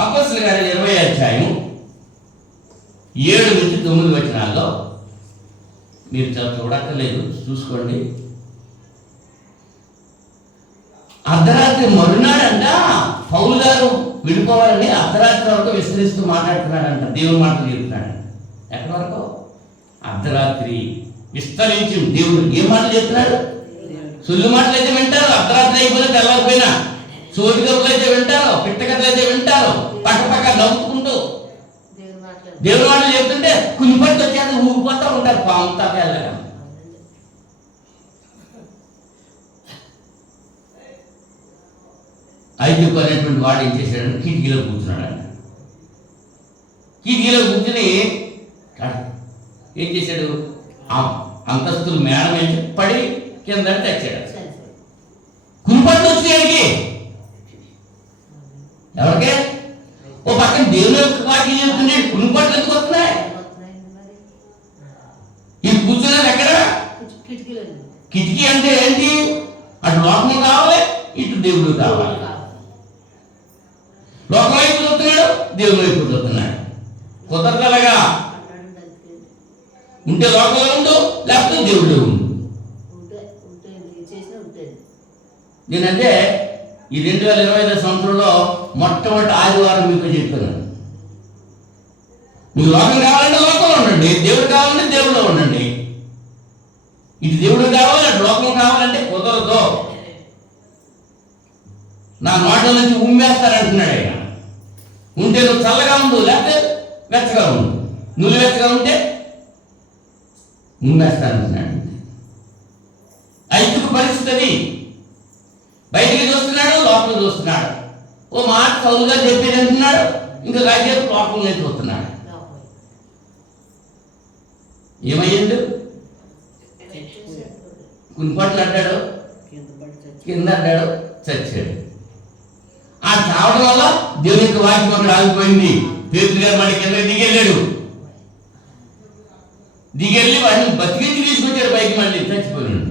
అపోస్తలుల కార్యాలు 20వ అధ్యాయం 7 నుంచి 9 వచనాల్లో మీరు చూడక్కర్లేదు, చూసుకోండి. అర్ధరాత్రి మరునాడంట పౌలు గారు విడిపోవాలని అర్ధరాత్రి వరకు విస్తరిస్తూ మాట్లాడుతున్నాడంట, దేవుని మాటలు చెప్తున్నాడు. ఎక్కడి వరకు? అర్ధరాత్రి విస్తరించి దేవుడు ఏం మాటలు చెప్తున్నాడు? సొల్లు మాటలు అయితే వింటారు, అర్ధరాత్రి అయిపోయినా తెల్లకపోయినా. సోది కబుర్లు అయితే వింటారు, పిట్టకథలు అయితే వింటారు, పక్క పక్క నవ్వుకుంటూ దేవుని మాటలు చెప్తుంటే కునిపట్టి వచ్చేది ఊగిపోతూ ఉంటారు పాముతా వెళ్ళగా. ఐదుకు అనేటువంటి వాడు ఏం చేశాడంటే కిటికీలో కూర్చున్నాడంట. కిటికీలో కూర్చుని ఏం చేశాడు? అంతస్తులు మేడ వేసి పడి కింద తెచ్చాడు. కునిపట్టు వచ్చేయాడికి ఎవరికే? ఓ పక్కన దేవుని యొక్క వాక్యం చెప్తుండే కునిపట్లు ఎందుకు వస్తున్నాయి? ఇది కూర్చున్నది ఎక్కడ? కిటికీ అంటే ఏంటి? అటు లోకము కావాలి, ఇటు దేవుడు కావాలి. లోకం వైపు చూస్తున్నాడు, దేవుని వైపు చూస్తున్నాడు. కుదరదలగా ఉంటే లోకంలో ఉండు, లేకపోతే దేవుడు ఉండు. నేనంటే ఈ 2025 సంవత్సరంలో మొట్టమొదటి ఆదివారం మీకు చెప్పాను, మీకు లోకం కావాలంటే లోకంలో ఉండండి, దేవుడు కావాలంటే దేవుడిలో ఉండండి. ఇటు దేవుడు కావాలి, అటు లోకం కావాలంటే కుదరదు. నా నోట నుంచి ఉమ్మేస్తారంటున్నాడు ఆయన. ఉంటే నువ్వు చల్లగా ఉండు, లేకపోతే వెచ్చగా ఉండు. నువ్వు వెచ్చగా ఉంటే ఉమ్మేస్తానంటున్నాడు. ఐదుకు పరిస్థితి అది. బయటికి చూస్తున్నాడు, లోపల చూస్తున్నాడు. ఓ మాట చదువుగా చెప్పేది అంటున్నాడు, ఇంకా కాసేపు లోపలనే చూస్తున్నాడు. ఏమయ్యిండు? కునిపట్లు అడ్డాడు, కింద అడ్డాడు, చచ్చాడు. ఆ చావడం వల్ల దేవుని యొక్క వాక్యం అక్కడ ఆగిపోయింది. పేతురు గారు మళ్ళీ కింద దిగెళ్ళాడు. దిగెళ్ళి వాడిని బతికించి తీసుకొచ్చాడు పైకి, మళ్ళీ చచ్చిపోయాడు.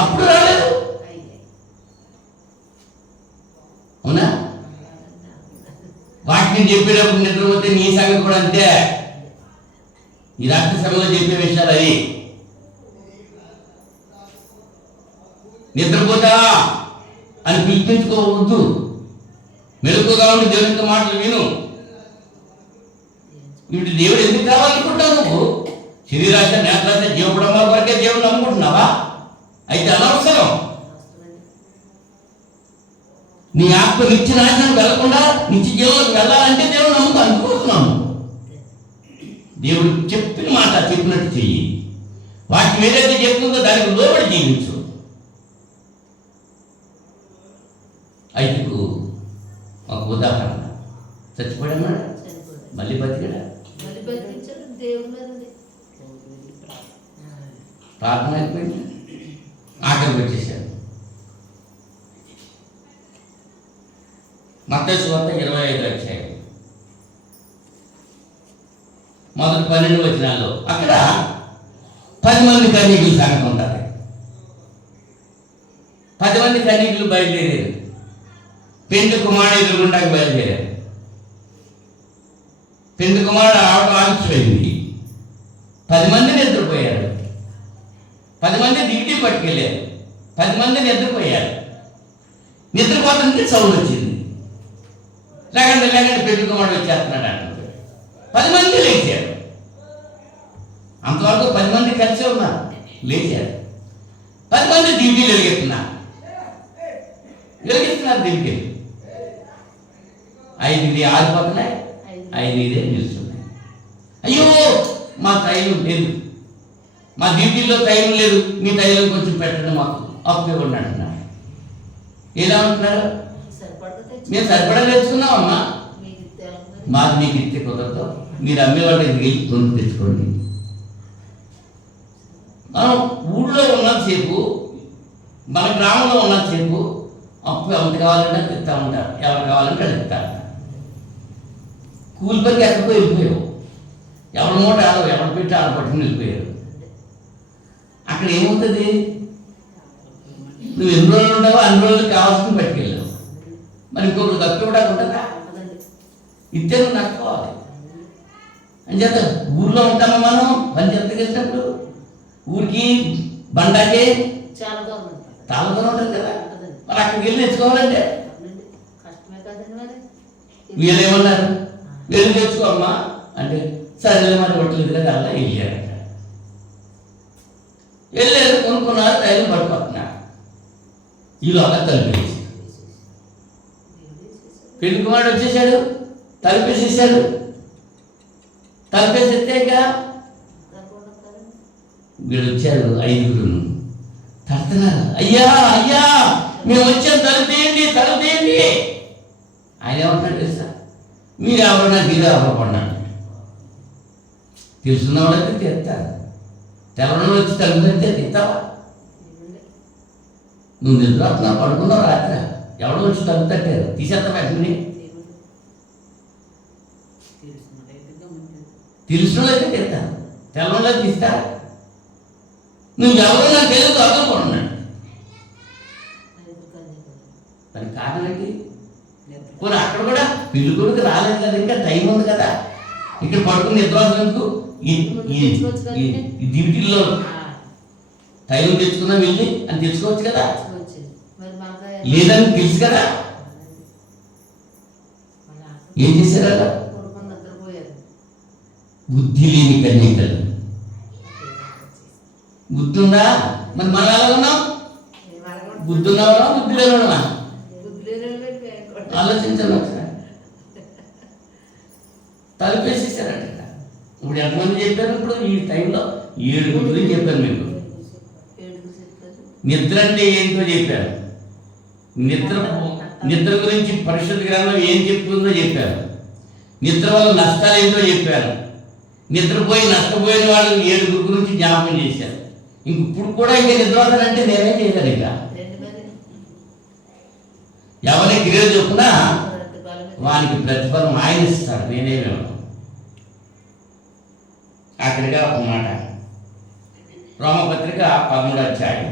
అప్పుడు రాలేదు. అవునా? వాక్యం చెప్పేటప్పుడు నిద్రపోతే నీ సంగతి కూడా అంతే. ఈ రాత్రి సభలో చెప్పే విషయాలు అవి. నిద్రపోతా అని పిలిపించుకోవద్దు. మెలకుగా ఉండి దేవుని యొక్క మాటలు విను. వీటి దేవుడు ఎందుకు కావాలనుకుంటావు? నువ్వు శరీరాశ, నేత్రాశ, జీవపడమా వరకే దేవుడు నమ్ముకుంటున్నావా? అయితే అనవసరం. నీ ఆత్మ నిత్య నాశనం వెళ్లకుండా నిత్య జీవంలోకి వెళ్ళాలంటే దేవుడు నమ్ముకు అనుకుంటున్నాము. దేవుడు చెప్పిన మాట చెప్పినట్టు చెయ్యి. వాటిని ఏదైతే చెప్తుందో దానికి లోబడి జీవించు. ఐదుకు ఒక ఉదాహరణ. చచ్చిపోయాడు, మళ్ళీ బతికాడా? ప్రార్థన అయిపోయింది, ఆఖరికి వచ్చేసాడు. మత్తయి సువార్త 25 అధ్యాయం మొదటి 12 వచనాల్లో అక్కడ 10 మంది కన్యకులు సంగతి ఉంటారు. 10 మంది కన్యకులు బయలుదేరారు. పెండు కుమారుడు ఎదురుగుండాకి బయలుదేరారు. పెండు కుమారుడు ఆవిడ ఆగిపోయింది. 10 మంది నిద్రపోయారు. 10 మంది దివిటీ పట్టుకెళ్ళారు. 10 మంది నిద్రపోయారు. నిద్రపోతుంటే సౌండ్ వచ్చింది. లేకంటే పెండు కుమారుడు వచ్చేస్తున్నాడు అంటారు. 10 మంది లేచారు. అంతవరకు 10 మంది కలిసే ఉన్నారు, లేచారు. 10 మంది దివిటీలు వెలిగిస్తున్నారు దివిటీలు. 5 ఆరిపోతున్నాయి, 5 నిలుస్తున్నాయి. అయ్యో మా తైలం లేదు, మా డ్యూటీలో టైం లేదు, మీ టైం కొంచెం పెట్టండి, మాకు అప్పు ఇవ్వండి అంటున్నారు. ఎలా ఉంటున్నారు? మేము సరిపడా తెచ్చుకున్నామమ్మా, మాది మీకు ఇస్తే కుదరదు, మీరు అమ్మేవాళ్ళకి వెళ్ళి కొనుక్కు తెచ్చుకోండి. మనం ఊళ్ళో ఉన్నంతసేపు, మన గ్రామంలో ఉన్నంతసేపు అప్పు ఎంత కావాలంటే తెస్తా ఉంటారు, ఎవరు కావాలంటే అది ఇస్తారు. కూలి పనికి ఎక్కడికో వెళ్ళిపోయావు, ఎవరి మూట ఆడవు, ఎవరు పెట్టి ఆడ పట్టుకుని వెళ్ళిపోయారు. అక్కడ ఏమవుతుంది? నువ్వు ఎన్ని రోజులు ఉంటావో అన్ని రోజులు కావాల్సింది పట్టుకెళ్ళావు. మరి ఇంకొకరు తక్కువ కూడా ఉంటుందా? ఇస్తే నువ్వు నష్టపోవాలి. అని చేత ఊర్లో ఉంటామా మనం పని చెప్తకి వెళ్ళినప్పుడు ఊరికి బండాకే తాళతోనే ఉంటుంది కదా. ఉంటుందండి. మరి అక్కడికి వెళ్ళి తెచ్చుకోవాలంటే అవునండి. కష్టమే కదండి మరి. వీళ్ళు ఏమన్నారు, వెళ్ళి తెచ్చుకోమ్మా అంటే సరే మరి ఒట్లు దగ్గర అలా వెళ్ళారట. వెళ్ళారు, కొనుక్కున్నారు, టైం పట్టుకుంటున్నారు. ఈలోగా తలుపేసి పెళ్లి కుమారుడు వచ్చేసాడు, తలుపేసేసాడు. తలుపేసేస్తే ఇంకా వీళ్ళు వచ్చారు, 5 తడుతున్నారు. అయ్యా అయ్యా మేము వచ్చాం, తలుపేయండి తలుపేయండి. ఆయన ఏమంటాడు తెలుసా, మీరు ఎవరన్నా మీరు ఎవరు పడినాడు. తెలుసున్న వాళ్ళైతే తీస్తారు, తెల్లవాళ్ళు వచ్చి తలుపుతే తీస్తావా? నువ్వు నిద్రపోతున్నావు, పడుకున్నావు, రాత్రి ఎవడో వచ్చి తలుపు తట్టారు, తీసేస్తావా వెంటనే? తెలిసిన వాళ్ళైతే తీస్తారు, తెల్లవాళ్ళు తీస్తారా? నువ్వు ఎవరో నాకు తెలియదు అర్థపడున్నాడు. దానికి కారణం ఏంటి? పోనీ అక్కడ కూడా పెళ్లి కొడుకు రాలేదు కదా, ఇంకా టైం ఉంది కదా, ఇక్కడ పడుకుని నిద్రపోతున్నందుకు ఈ డ్యూటీల్లో టైం తెచ్చుకున్నా వెళ్ళి అని తెచ్చుకోవచ్చు కదా, లేదని తెలుసు కదా. ఏం చేశారా? బుద్ధి లేని కన్యకలు. బుద్ధి ఉందా? మరి మనం ఎలా ఉన్నాం? బుద్ధి ఉన్నావా బుద్ధి లేనున్నా? ఆలోచించాలి ఒకసారి. తలుపేసేసారంట. ఇప్పుడు ఎంతమంది చెప్పారు? ఇప్పుడు ఈ టైంలో 7 గురించి చెప్పాను మీకు. నిద్ర అంటే ఏంటో చెప్పాను, నిద్ర గురించి పరిశుద్ధ గ్రంథం ఏం చెప్తుందో చెప్పాను, నిద్ర వల్ల నష్టాలు ఏంటో చెప్పాను, నిద్రపోయి నష్టపోయిన వాళ్ళు 7 గురించి జ్ఞాపకం చేశాను. ఇప్పుడు కూడా ఇంకా నిద్రపోతానంటే నేనేం చేయలేను. ఇంకా ఎవరి క్రియ చొప్పున వానికి ప్రతిఫలం ఆయన ఇస్తాడు, నేనేమేమో. ఆఖరిగా ఒక మాట, రోమపత్రిక 13వ అధ్యాయం,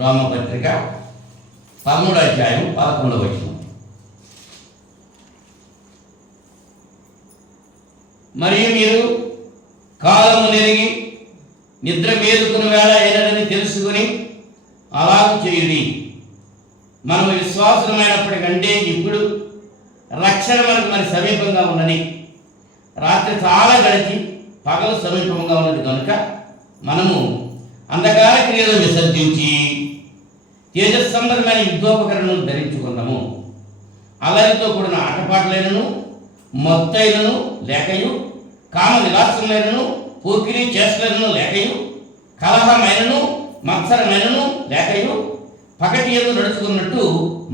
రోమపత్రిక 13వ అధ్యాయం 11వ వచనం. మరియు మీరు కాలము నెరిగి నిద్ర మేలుకుని వేళ అయినదని తెలుసుకుని అలాగ చేయుడి. మనము విశ్వాసమైనప్పటికంటే ఇప్పుడు రక్షణ మనకు మరి సమీపంగా ఉన్నది. రాత్రి చాలా గడిచి పగలు సమీపంగా ఉన్నది కనుక మనము అంధకార క్రియలు విసర్జించి తేజస్సంబంధమైన యుద్ధోపకరణను ధరించుకున్నాము. అల్లరితో కూడిన ఆటపాటలైనను మత్తైనను లేకయు, కామ విలాసమైనను పోకిరి చేష్టలను లేకయు, కలహమైనను మత్సరమైనను లేకయు, పగటి యందు నడుచుకున్నట్టు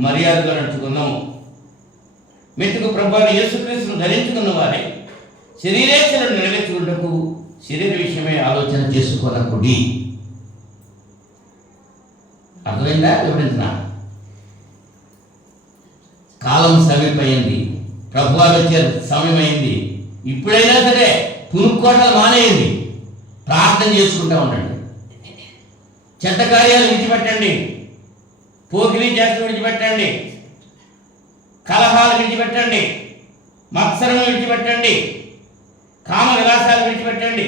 మర్యాదగా నడుచుకున్నాము. మెట్టుకు ప్రభువైన యేసుక్రీస్తును ధరించుకున్న వారే శరీరేచ్ఛలను నెరవేర్చుకుంటకు శరీర విషయమై ఆలోచన చేసుకోనకుడి. అర్థమైందా? వివరించిన కాలం సమీపమైంది, ప్రభువారు వచ్చే సమయం అయింది. ఇప్పుడైనా సరే పునుక్కోటలు మానేయండి, ప్రార్థన చేసుకుంటూ ఉండండి. చెడ్డ కార్యాలు విడిచిపెట్టండి, పోకిరీ చేస్తూ విడిచిపెట్టండి, కలహాలు విడిచిపెట్టండి, మత్సరం విడిచిపెట్టండి, కామ విలాసాలు విడిచిపెట్టండి,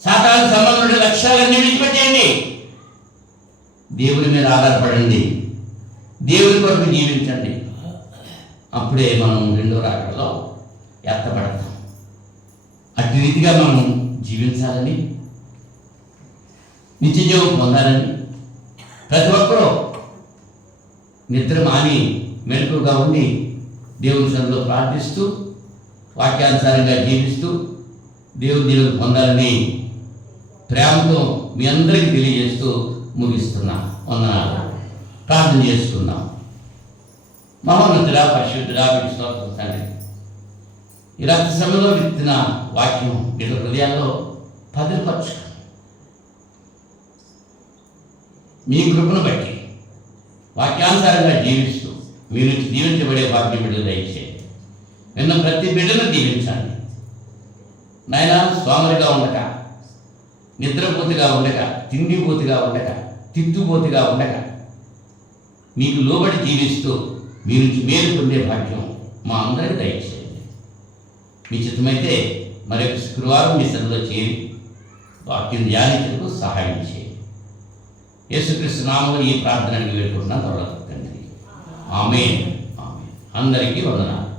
సాతాను సంబంధమైన లక్ష్యాలన్నీ విడిచిపెట్టండి. దేవుని మీద ఆధారపడండి, దేవుని కొరకు జీవించండి. అప్పుడే మనం 2వ రాకడలో ఎత్తబడతాం. అట్టి రీతిగా మనం జీవించాలని, నిత్యజీవం పొందాలని ప్రతి ఒక్కరూ నిద్ర మాని మెలకుగా ఉండి దేవుని సన్నిధిలో ప్రార్థిస్తూ వాక్యానుసారంగా జీవిస్తూ దేవుని దీవెన పొందాలని ప్రేమతో మీ అందరికీ తెలియజేస్తూ ముగిస్తున్నా. వందనాలు. ప్రార్థన చేసుకుందాం. మహోన్నతుడా, పరిశుద్ధుడా, మీకు స్తోత్రం తండ్రి. ఈ రాత్రి సమయంలో విత్తిన వాక్యం వీళ్ళ హృదయాల్లో భద్రపరచు. మీ కృపను బట్టి వాక్యానుసారంగా జీవిస్తూ మీ నుంచి దీవించబడే భాగ్యం బిడ్డలు దయచేయండి. విన్న ప్రతి బిడ్డను దీవించండి నాయనా. స్వాములుగా ఉండక, నిద్రపోతుగా ఉండక, తిండిపోతుగా ఉండక, తిట్టుపోతుగా ఉండక, మీకు లోబడి జీవిస్తూ మీ నుంచి మేలు పొందే భాగ్యం మా అందరికీ దయచేయండి. మీ చిత్తమైతే మరొక శుక్రవారం మీ సన్నిధిలో చేరి వాక్యం ధ్యానించడానికి సహాయం చేయండి. యేసుక్రీస్తు నామములో ఈ ప్రార్థనని వేడుకుంటున్నాను తండ్రి. ఆమేన్. ఆమేన్. అందరికీ వందనాలు.